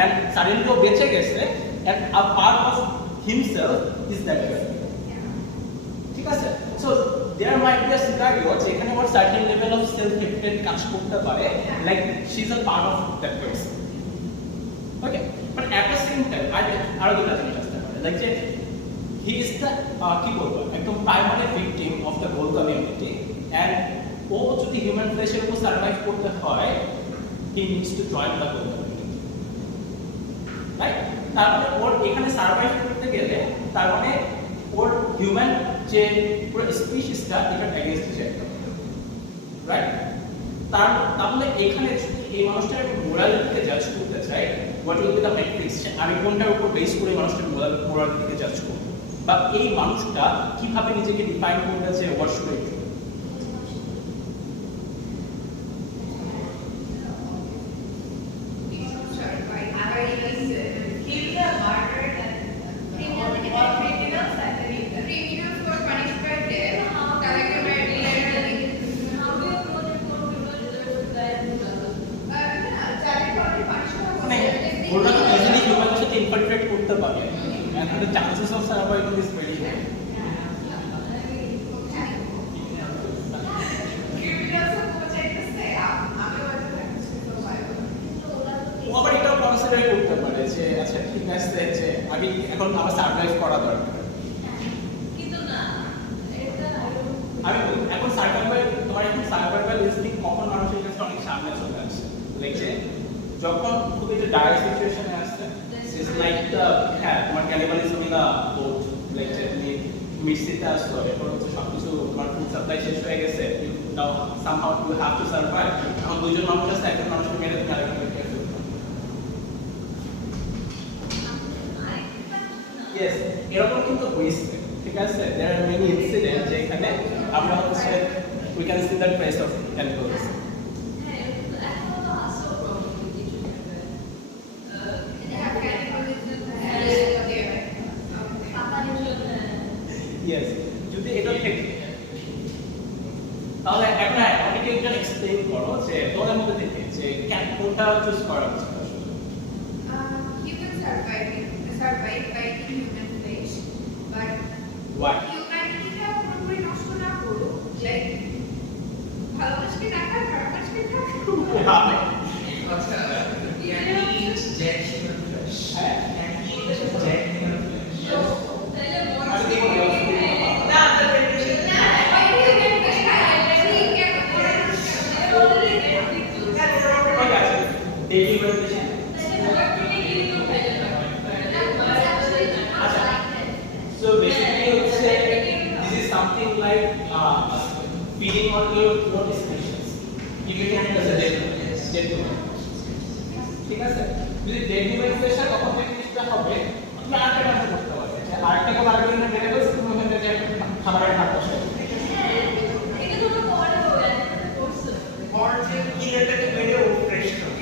and suddenly ও বেঁচে গেছে and a part of himself is that girl ঠিক আছে so there might be a scenario যেখানে ওর certain level of self hatred কাজ করতে পারে like she's a part of that person okay but at the same time আরো দুটো জিনিস আসতে পারে like যে হি ইজ দ্য কি বলবো একদম primary victim of the whole community and ও যদি হিউম্যান ফ্লেশের উপর সার্ভাইভ করতে হয় he needs to join the whole community, right? তার মানে ওর এখানে সার্ভাইভ করতে গেলে তার মানে ওর হিউম্যান যে পুরো স্পিসিসটা এটা এগেইনস্টে যেতে হবে, রাইট? তাহলে এখানে এই মানুষটার মোরালিটিকে জাজ করতে চাই, what will be the metrics, আমি কোনটার উপর বেস করে মানুষটার মোরালিটিকে জাজ করব, বা এই মানুষটা কিভাবে নিজেকে ডিফাইন করবে যে what should I do? Criminals were punished by death. তাদেরকে আমরা How do you know that more people deserve to die than others? না, যাদেরকে already punish করা মানে হয়েছে, ওরা তো ইজিলি হিউম্যানের সাথে ইনফিলট্রেট করতে পারে, and the chances of survival is very high. ও আবার এটাও কনসিডার করতে পারে যে আচ্ছা ঠিক আছে যে আমি এখন আমার সার্ভাইভ করা দরকার। কিন্তু না, এটা আমি বলি, এখন সার্ভাইভাল তোমার এখন সার্ভাইভাল ইনস্টিংক্ট কখন মানুষের কাছে অনেক সামনে চলে আসে, লাইক যে যখন খুব একটা ডায়ার সিচুয়েশনে আসছে, ইটস লাইক দ্য হ্যাঁ তোমার cannibalism in a boat, like যে তুমি মিক্সিতে আসছো, এরপর হচ্ছে সবকিছু তোমার ফুড সাপ্লাই শেষ হয়ে গেছে, now somehow you have to survive, এখন দুইজন মানুষ আছে, একজন মানুষকে মেরে তুমি আরেকজনকে খেয়ে ফেলছো। Yes, এরকম কিন্তু হয়েছে, ঠিক আছে? There are many incidents যেখানে আমরা হচ্ছে we can see the trace of cannibalism. হ্যাঁ, এখন তো আসো প্রবলেম কিছু Yes, যদি এটা ঠিক তাহলে এখন অনেকে একজন এক্সপ্লেইন করো যে তোমাদের মধ্যে থেকে যে কোনটা চুজ করা উচিত আসলে? Humans survive by eating human flesh, but Why? humanity-টা পুরোপুরি নষ্ট না করুক, like ভালোবাসকে টাকা, ভালোবাসকে টাকা। আচ্ছা, can we eat dead human flesh? হ্যাঁ। Can we eat dead human flesh? তাহলে মন আমি দেখবো না, the definition. না, ওই human flesh খায়, ঠিক আছে, অলরেডি ডেট দিচ্ছ ঠিক আছে, ডেইলি মেডিটেশন। তাহলে মন থেকে কিন্তু ফেলে আচ্ছা, so basically this is something like feeding on your own species. You can it as a dead human. ঠিক আছে? যদি dead human flesh হয় তখন যে জিনিসটা হবে তুমি আরেকটা কাজ করতে পারবে, যে আরেকটা কোনো আর্গুমেন্ট মেরে বসে তুমি ওখানে যে খাবারের ভাগ বসাই দিবে। এটা তো পড়া হবে কোর্স Or যে কিলেটাকে মেরে ও ফ্রেশ করে।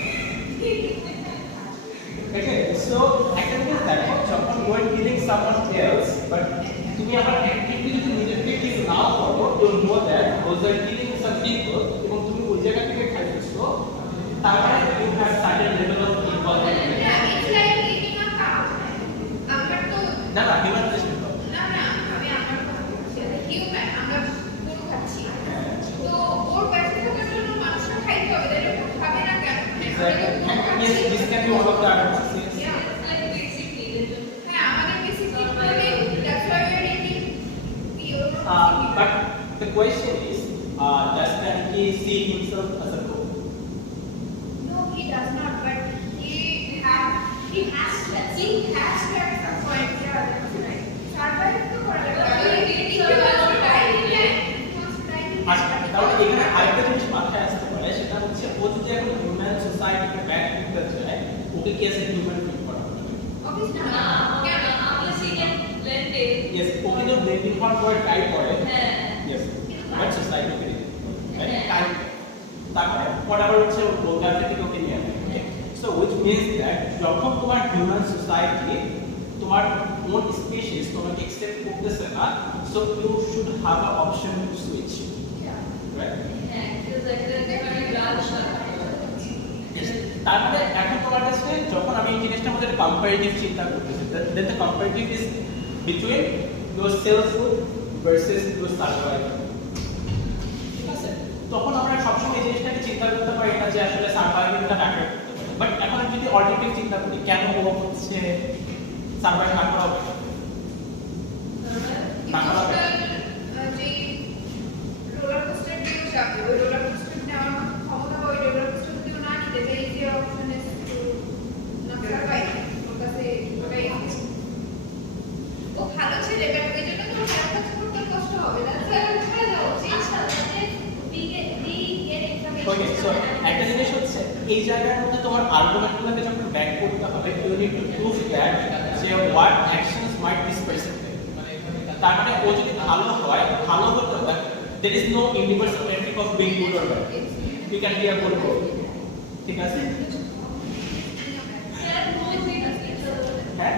Okay, so একটা জিনিস দেখো, যখন you are killing someone else, but তুমি আবার actively যদি নিজেকে kill নাও করো, you know that those are killing some people, এবং তুমি ওই জায়গা থেকে খাইতেছো, তার মানে you have certain level of involvement. না, it's like eating a cow. আমরা তো না না, human flesh কিন্তু। না না, আমি আমার কথা বলছি, হিউম্যান, আমরা গরু খাচ্ছি, তো ওর বেঁচে থাকার জন্য মানুষরা খাইতে হবে, তাই না? খাবে না কেন? Exactly. And yes, this can be one of the arguments. Yes. Yeah. Like basic needed হ্যাঁ, আমাদের বেসিক নিড বলে, that's why we are eating pure. But the question is, does he see himself as a goat? No, he does not, but he has to at some point, yeah, that's right. Survive to করা লাগবে। He wants to die, yeah. He wants to die. আচ্ছা, তাহলে এখানে আরেকটা জিনিস মাথায় আসতে পারে, সেটা হচ্ছে ও যদি এখন হিউম্যান সোসাইটিকে ব্যাক করতে চায়, ওকে কি অ্যাজ এ হিউম্যান ট্রিট করা হবে? Obviously না not. কেন? আমরা সিগেন লেন্ডে ইয়েস, ওকে যদি ব্লেন্ডিং হওয়ার পরে ট্রাই করে, হ্যাঁ ইয়েস, বাট সোসাইটিকে দিতে রাইট টাইম, তারপরে whatever হচ্ছে ওখান থেকে ওকে নিয়ে আসবে। সো which means that যখন তোমার হিউম্যান সোসাইটি তোমার ওন স্পিসিস তোমাকে অ্যাকসেপ্ট করতেছে না, so you should have a option to switch, Yeah. Right? হ্যাঁ এটা একটা ডিফারেন্ট গ্রাউন্ড তারপরে এখন তোমার কাছে যখন আমি এই জিনিসটার মধ্যে কম্পারেটিভ চিন্তা করতেছি, then the comparative is between your self food versus your survival. ঠিক আছে, তখন আমরা সবসময় এই জিনিসটাকে চিন্তা করতে পারি না যে আসলে সার্ভাইভালটা ম্যাটার করতে পারে, বাট এখন আমি যদি অল্টারনেটিভ চিন্তা করি, কেন ও হচ্ছে সার্ভাইভ না করা হবে, এই জায়গার মধ্যে তোমার আর্গুমেন্টগুলোকে যখন ব্যাক করতে হবে you need to prove that যে what actions might this person take. তার মানে ও যদি ভালো হয়, ভালো হতে হয়, there is no universal metric of being good or bad. You can be a good boy, ঠিক আছে? হ্যাঁ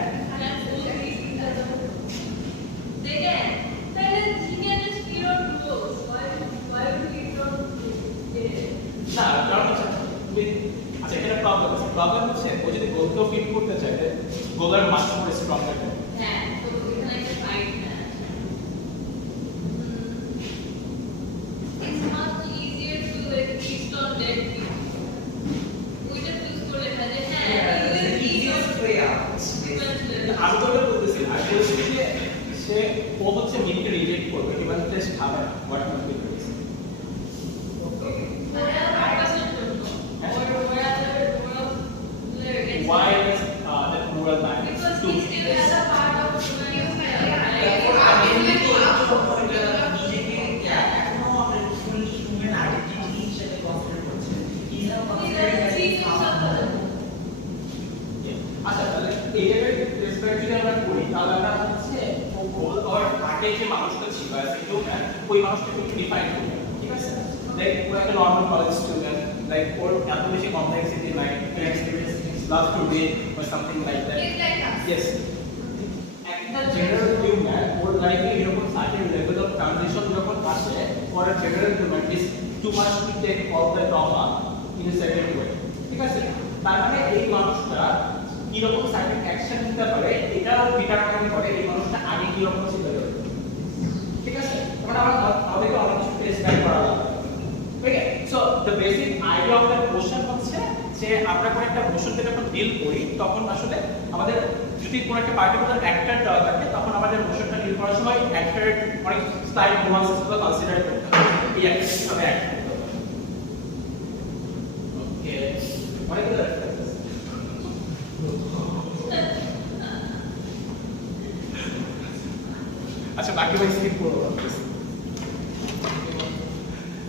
না, কারণ হচ্ছে আচ্ছা এখানে প্রবলেম হচ্ছে ও যদি গোলকেও ফিট করতে চায় গোলের মাস more stronger than. It's much easier to like feast on dead people. We just use to like Yeah, it's the easiest way out. আমি তো ওটা বলতেছি না, আমি বলছি যে সে ও হচ্ছে মিটকে রিজেক্ট করবে ইভেন টেস্ট খাবে না হোয়াট মাইট বি করেছে। Why does that moral matter? Because To he still has a part of তারপর আমি কিন্তু নিজেকে এখনো আমাদের ফুল হিউম্যান আইডেন্টিটি হিসেবে কনসিডার করছে। He's now considering that he's আচ্ছা তাহলে এই জায়গায় রেসপেক্ট যদি আমরা করি তাহলে আমরা হচ্ছে ও গোল আর আগে যে মানুষটা ছিল অ্যাজ এ হিউম্যান ওই মানুষটাকে একটু ডিফাইন করি, ঠিক আছে? লাইক ও একটা নর্মাল কলেজ স্টুডেন্ট, লাইক ওর এত বেশি কমপ্লেক্সিটি নাই, love to read or something like that. It's like us. Yes. একটা জেনারেল হিউম্যান ওর লাইফে এরকম সার্টেন লেভেল অফ ট্রানজিশন যখন আসে for a general human is too much to take all the trauma in a second way, ঠিক আছে? তার মানে এই মানুষটা কিরকম সার্টেন অ্যাকশন নিতে পারে এটাও ডিটারমাইন করে এই মানুষটা আগে কিরকম ছিল, ঠিক আছে? মানে আমাদেরকে অনেক কিছু টেস্ট ব্যাক করা লাগবে। Okay, so the basic idea of the question হচ্ছে যে আমরা কোনো একটা মোশনকে যখন ডিল করি তখন আসলে আমাদের যদি কোনো একটা পার্টিকুলার অ্যাক্টর দেওয়া থাকে তখন আমাদের মোশনটা ডিল করার সময় অ্যাক্টরের অনেক স্লাইড নুয়ান্সেসগুলো কনসিডার করতে হবে, এই অ্যাক্টর কিভাবে অ্যাক্ট করতে হবে। ওকে, অনেকগুলো আচ্ছা বাকি ভাই স্কিপ করবো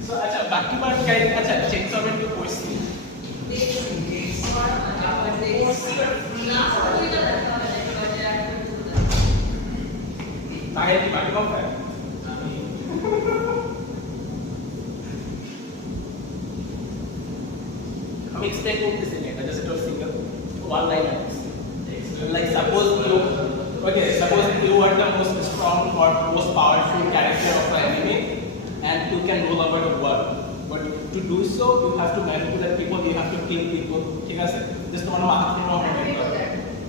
সো আচ্ছা বাকি পার্ট গাইজ আচ্ছা চেক করবেন একটু কোয়েশ্চেন তাহলে কি বাকি কম পায় আমি এক্সপ্লেইন করতেছি না এটা জাস্ট একটা single one line like suppose you are the most strong or most powerful character of the anime and you can rule over the world, but to do so you have to manipulate people, you have to kill people, ঠিক আছে? just one of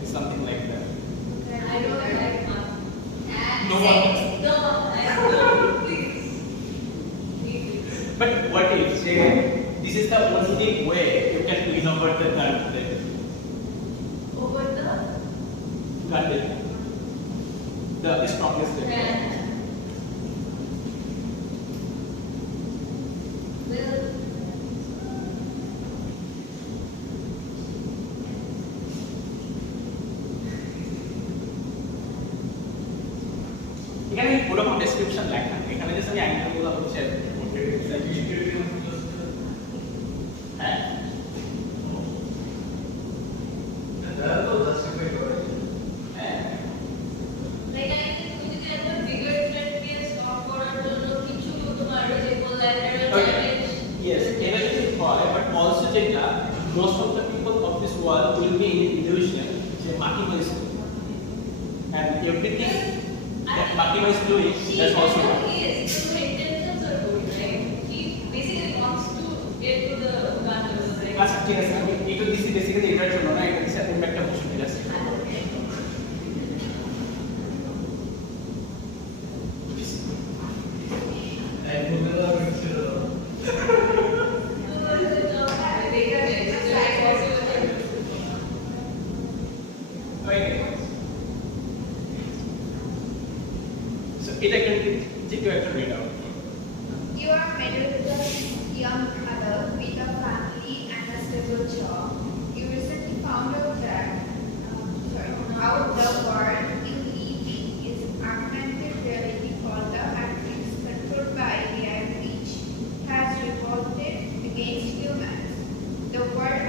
it's something like that. I don't like math. No one. No, please. But what if say this is the only way you can win over the gauntlet? Over The strongest the weapon. Well, এখানে ওরকম description লেখা এখানে যে আমি অ্যাঙ্গেলগুলো হচ্ছে হ্যাঁ like I think we did have a bigger threat case stop করার জন্য কিছু তোমার যে collateral damage. Yes, এটা যদি হয়, but also যেটা most of the people of this world will be in illusion যে Makima is good. And everything that Makima is doing, that's also wrong. Yes, so her intentions are good, right? He basically wants to get to the gun, right? আচ্ছা ঠিক আছে আমি এটা দিছি basically এটার জন্য না এটা দিছি আমি একটা কোশ্চেন ঠিক আছে So এটা কিন্তু যে কেউ একটা read out You are a middle-class young adult with a family and a stable job. You recently found out that out the world you live in is augmented reality called the Matrix, controlled by AI, which has revolted against humans. The world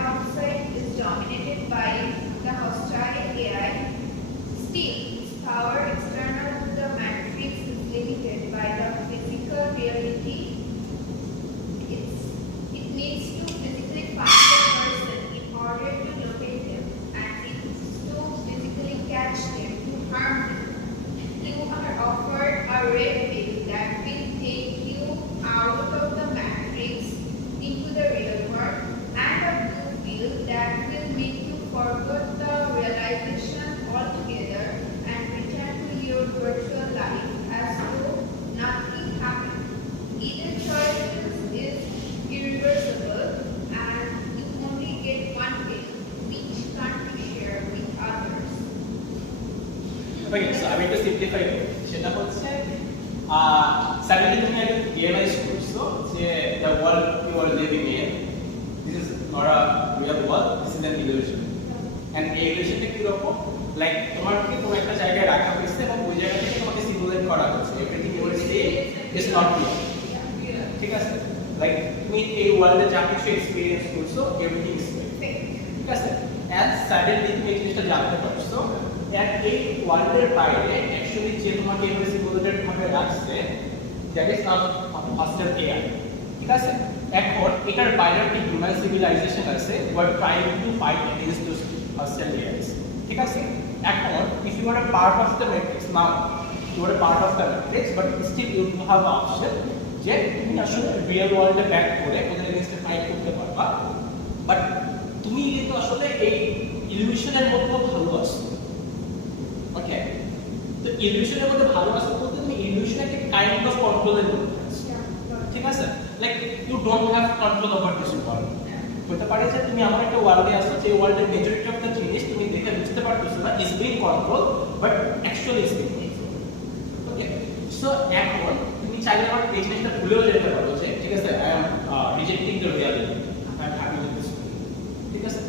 suddenly তুমি একটা realize করছো যে the world you are living in, this is not a real world, this is an illusion. And এই illusionটা কি রকম? Like তোমাকে কোনো একটা জায়গায় রাখা হয়েছে এবং ওই জায়গা থেকে তোমাকে সিমুলেট করা হচ্ছে, everything you are seeing is not real. ঠিক আছে? Like তুমি এই ওয়ার্ল্ডে যা কিছু এক্সপেরিয়েন্স করছো, everything is fake. ঠিক আছে? And suddenly তুমি এই জিনিসটা জানতে পারছো, and এই ওয়ার্ল্ডের বাইরে অ্যাকচুয়ালি যে তোমাকে এই সিমুলেটেড ভাবে রাখছে, that is a hostile AI. ঠিক আছে? এখন এটার বাইরে একটা হিউম্যান সিভিলাইজেশন আছে, who are trying to fight against those hostile AIs. ঠিক আছে? এখন if you are a part of the matrix, now you are a part of the matrix, but still you have the option যে তুমি আসলে real ওয়ার্ল্ডে back করে ওদের এগেইনস্টে fight করতে পারবা, বাট তুমি কিন্তু আসলে এই ইলিউশনের মধ্যে ভালো আছো। ওকে, তো ইলিউশনের মধ্যে ভালো আছো বলতে তুমি ইলিউশনকে কাইন্ড অফ কন্ট্রোলের মধ্যে আছো। ঠিক আছে? Like you don't have control over this world. হতে পারে যে তুমি এমন একটা ওয়ার্ল্ডে আছো যে ওয়ার্ল্ডের মেজরিটি অফ দ্য জিনিস তুমি দেখে বুঝতে পারতেছো না is being control, but actually is being control. Okay, so এখন তুমি চাইলে আমার এই জিনিসটা ভুলেও যেতে পারো যে ঠিক আছে I am rejecting the reality, I am happy with this. ঠিক আছে,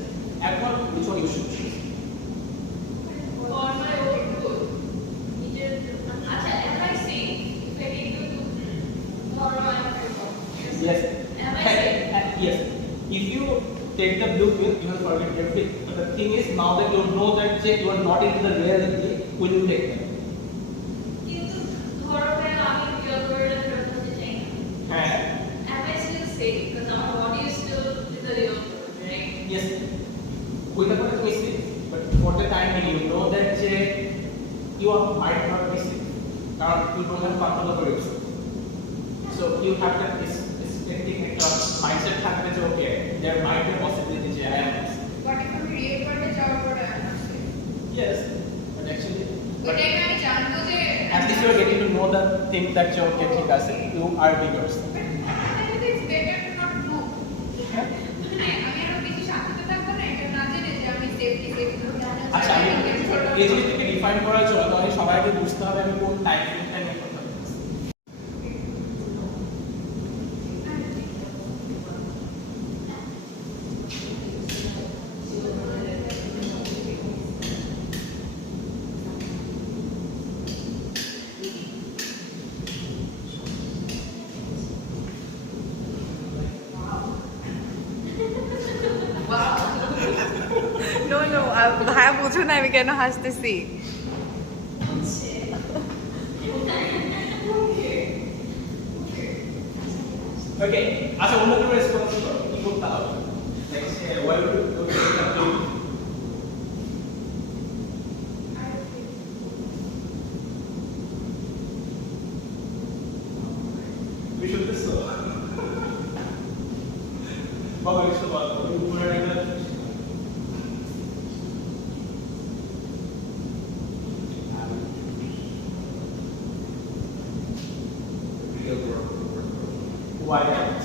এখন which one you should choose? For my own good. নিজের আচ্ছা, am I saying if I need to do tomorrow I have to go? Yes. Am I saying? Yes. If you take the blue pill, you will forget everything. But the thing is, now that you know that you are not into the reality, will you take them? কিন্তু ধরো ভাই আমি real world এ ফেরত যেতে চাই না। হ্যাঁ। Am I still safe? Because our body is still in the real world, right? Yes. With the point we see, but for the time when you know that you might not be safe, you don't have control over yourself. So you have that expecting একটা mindset থাকবে যে okay, there might be a possibility যে I am safe. But if আমি real world এ যাওয়ার পর I am not safe. Yes, but actually, but ওইটাই আমি জানবো যে at least you are getting to know the thing that you okay, ঠিক আছে, you are big yourself. But I think it's better to not know. মানে আমি আরো বেশি শান্তিতে থাকবো না, এটা না জেনে যে আমি সেফটি আচ্ছা, আমি এই জিনিসটাকে ডিফাইন করার জন্য তোমাকে সবাইকে বুঝতে হবে আমি কোন টাইম ফ্রেমটা নিয়ে কথা বলছি। নো নো ভাইয়া বুঝো না আমি কেন হাসতেছি। ওকে, আচ্ছা অন্য কোনো রেসপন্স কি করতে হবে? Like say why would you do We should do so. Baba, you should walk. You put it in the why not?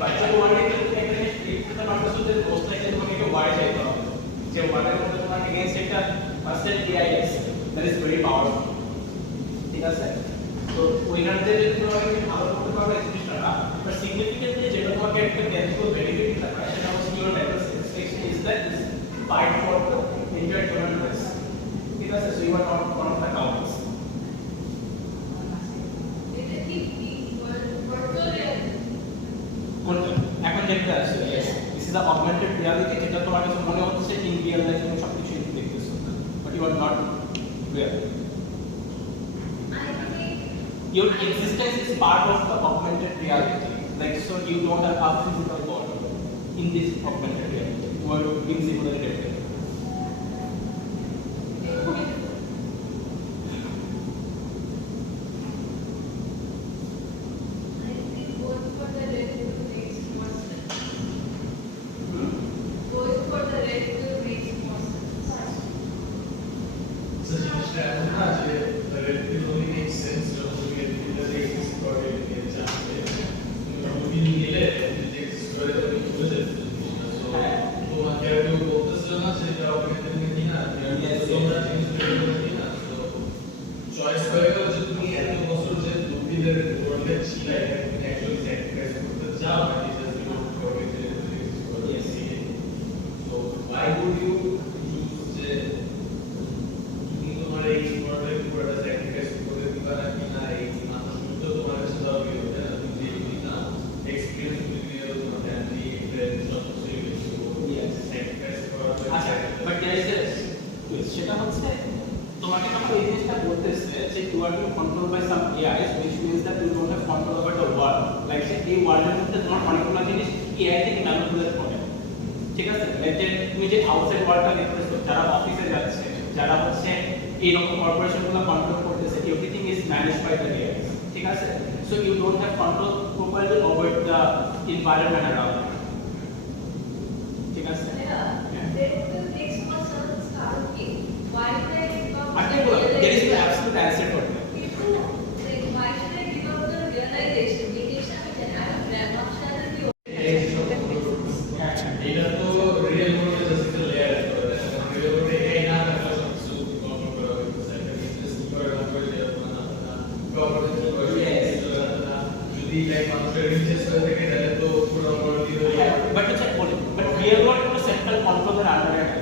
বাচ্চা ওয়ার্ডে একটা জিনিস লিখতে পারতো যে দোস্ত লাইকে তোমাকে একটা ওয়ার্ড চাইতে হবে যে ওয়ার্ডের মধ্যে তোমার এগেইনস্ট একটা first DIS that is very powerful. ঠিক আছে, তো ওইখানে যদি তোমাকে ভালো করতে পারবে এই জিনিসটা না, বাট সিগনিফিকেন্টলি যেটা তোমাকে একটা টেনজিবল বেনিফিট দিতে পারে সেটা হচ্ছে your mental satisfaction is that is fight for the enjoy human race. ঠিক আছে, so you are not one of the counts. এটা কি ভার্চুয়াল রিয়ালিটি? কোনটা এখন দেখতে আসছে? Yes, this is a augmented reality, যেটা তোমার কাছে মনে হচ্ছে ইন রিয়েল লাইফ তুমি সবকিছু দেখতেছো, but you are not real. I think Your existence is part of the augmented reality. Like, so you don't have a physical body in this augmented reality. You are being simulated everything. I think going for the red pill makes more sense. Going for the red pill makes more sense. জিনিসটা এমন না যে red পিল যে you are being controlled by some AIs, which means that you don't have control over the world. Like say এই ওয়ার্ল্ডের মধ্যে তোমার অনেকগুলো জিনিস AI থেকে ম্যানিপুলেট করে, ঠিক আছে? লাইক যে তুমি যে আউটসাইড ওয়ার্ল্ডটা দেখতেছো, যারা অফিসে যাচ্ছে, যারা হচ্ছে এইরকম কর্পোরেশনগুলো কন্ট্রোল করতেছে, everything is managed by the AIs, ঠিক আছে? So you don't have control properly over the environment around, ঠিক আছে? আচ্ছা বলো, there is no absolute answer for that. এটা তো রিয়েল ওয়ার্ল্ডে জাস্ট একটা লেয়ার করে রিয়েল ওয়ার্ল্ডে এই না থাকলে সব কিছু কন্ট্রোল করা হবে সাইডে বিজনেস করে রাখবে এটা না প্রপার্টি করে যদি লাইক মানুষের রিচেস হয়ে থাকে তাহলে তো পুরো ওয়ার্ল্ড দিয়ে But it's a but real world is a central controller under it.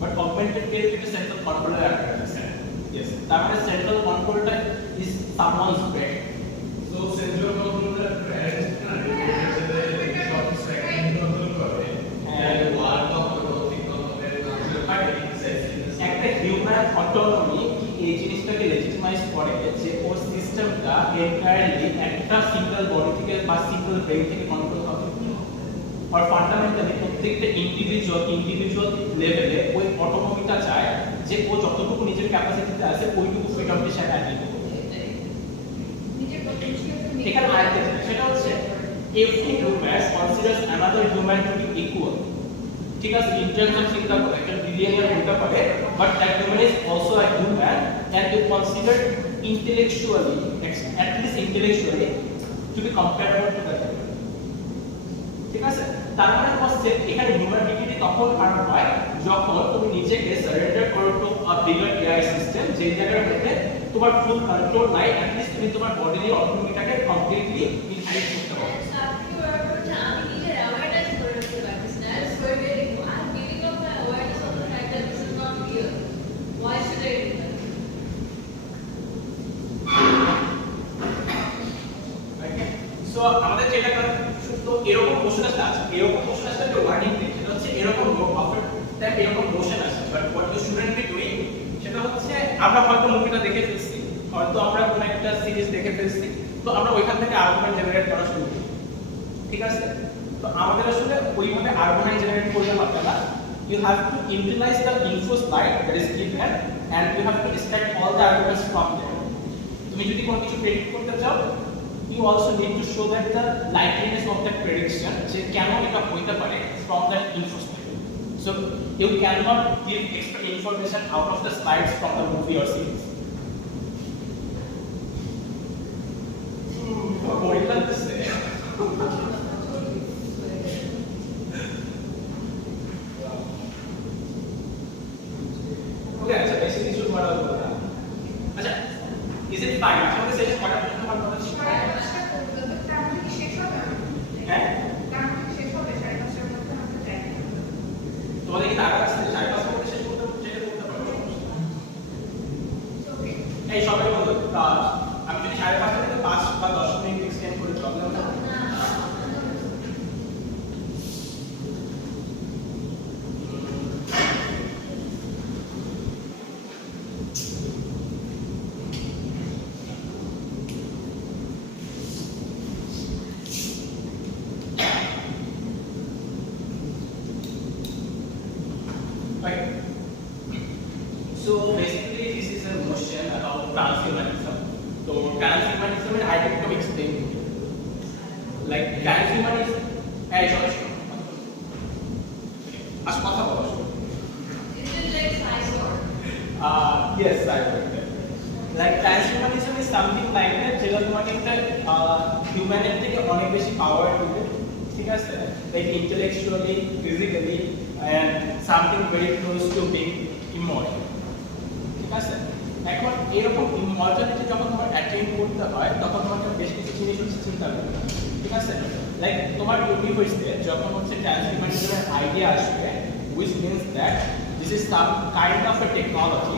But augmented case it is central controller under it. Yes. That central controller is someone's brain. So central controller parents না সব second control করে and word of robotic কন্ট্রোলের একটা human autonomy এই জিনিসটাকে legitimise করে যে ওর সিস্টেমটা এনটায়ারলি একটা সিঙ্গেল বডি থেকে বা সিঙ্গেল ব্রেন থেকে কন্ট্রোল হবে। আর ফান্ডামেন্টালি প্রত্যেকটা ইন্ডিভিজুয়াল লেভেলে ওই অটোনমিটা চায় যে ও যতটুকু নিজের ক্যাপাসিটিতে আছে ওইটুকু ফ্রিডমটি সে অ্যাচিভ করবে। এখানে আরেকটা জিনিস, সেটা হচ্ছে every human considers another human to be equal, ঠিক আছে? ইন টার্মস অফ চিন্তা করে একটা বিলিয়নিয়ার হতে পারে, but that human is also a human and you consider intellectually, at least intellectually to be comparable to that, ঠিক আছে? তার মানে হচ্ছে এখানে হিউম্যান ডিগনিটি তখন হার্ম হয় যখন তুমি নিজেকে সারেন্ডার করো to a bigger AI system, যে জায়গার মধ্যে তোমার ফুল কন্ট্রোল নাই, অ্যাট লিস্ট তুমি তোমার বডির অটোনমিটাকে কমপ্লিটলি ইনহেরিট করতে পারো। Why should I do that? So আমাদের যেটা তো এরকম মোশন আসছে, এরকম মোশন আসছে একটা ওয়ার্নিং দিই, সেটা হচ্ছে এরকম আফটার দ্যাট এরকম মোশন আসছে, but what you shouldn't be doing সেটা হচ্ছে আমরা হয়তো মুভিটা দেখে ফেলছি, হয়তো আমরা কোনো একটা সিরিজ দেখে ফেলছি, তো আমরা ওইখান থেকে আর্গুমেন্ট জেনারেট করা শুরু করি, ঠিক আছে? তো আমাদের আসলে ওইভাবে আর্গুমেন্ট জেনারেট করলে হবে না। You have to utilize the info slide that is given and you have to extract all the arguments from there. তুমি যদি কোনো কিছু প্রেডিক্ট করতে চাও, you also need to show that the likeliness of that prediction যে কেন এটা হইতে পারে from that info slide. So you cannot give extra information out of the slides from the movie or series. Boring লাগতেছে? Okay, আচ্ছা বেশি কিছু করা হলো না। আচ্ছা, is it fine? আমাদের সেশন কটা পর্যন্ত আমার কথা ছিল? হ্যাঁ? তোমাদের কি টাকা আছে 4-5 মিনিট শেষ করতে যেতে করতে পারবো? এই সবাই বলো, আমি যদি 5:30 থেকে 5 বা 10 মিনিট এক্সটেন্ড করে প্রবলেম না? Right. So basically, this is a motion about transhumanism. So transhumanism, I think to explain to you. Like transhumanism, hey, sorry. Ask কথা বলো। Is it like cyborg? Yes, I would. Like transhumanism is something like that যেটা তোমাকে একটা হিউম্যানের থেকে অনেক বেশি পাওয়ার দিবে, ঠিক আছে? Like intellectually, physically, and something very close to being immortal, ঠিক আছে? এখন এরকম ইমর্টালিটি যখন তোমার অ্যাটেইন করতে হয় তখন তোমাকে বেশ কিছু জিনিস হচ্ছে চিন্তা করতে হবে, ঠিক আছে? লাইক তোমার ইউনিভার্সিটিতে যখন হচ্ছে ট্রান্সহিউম্যানিজমের আইডিয়া আসবে, which means that this is some kind of a technology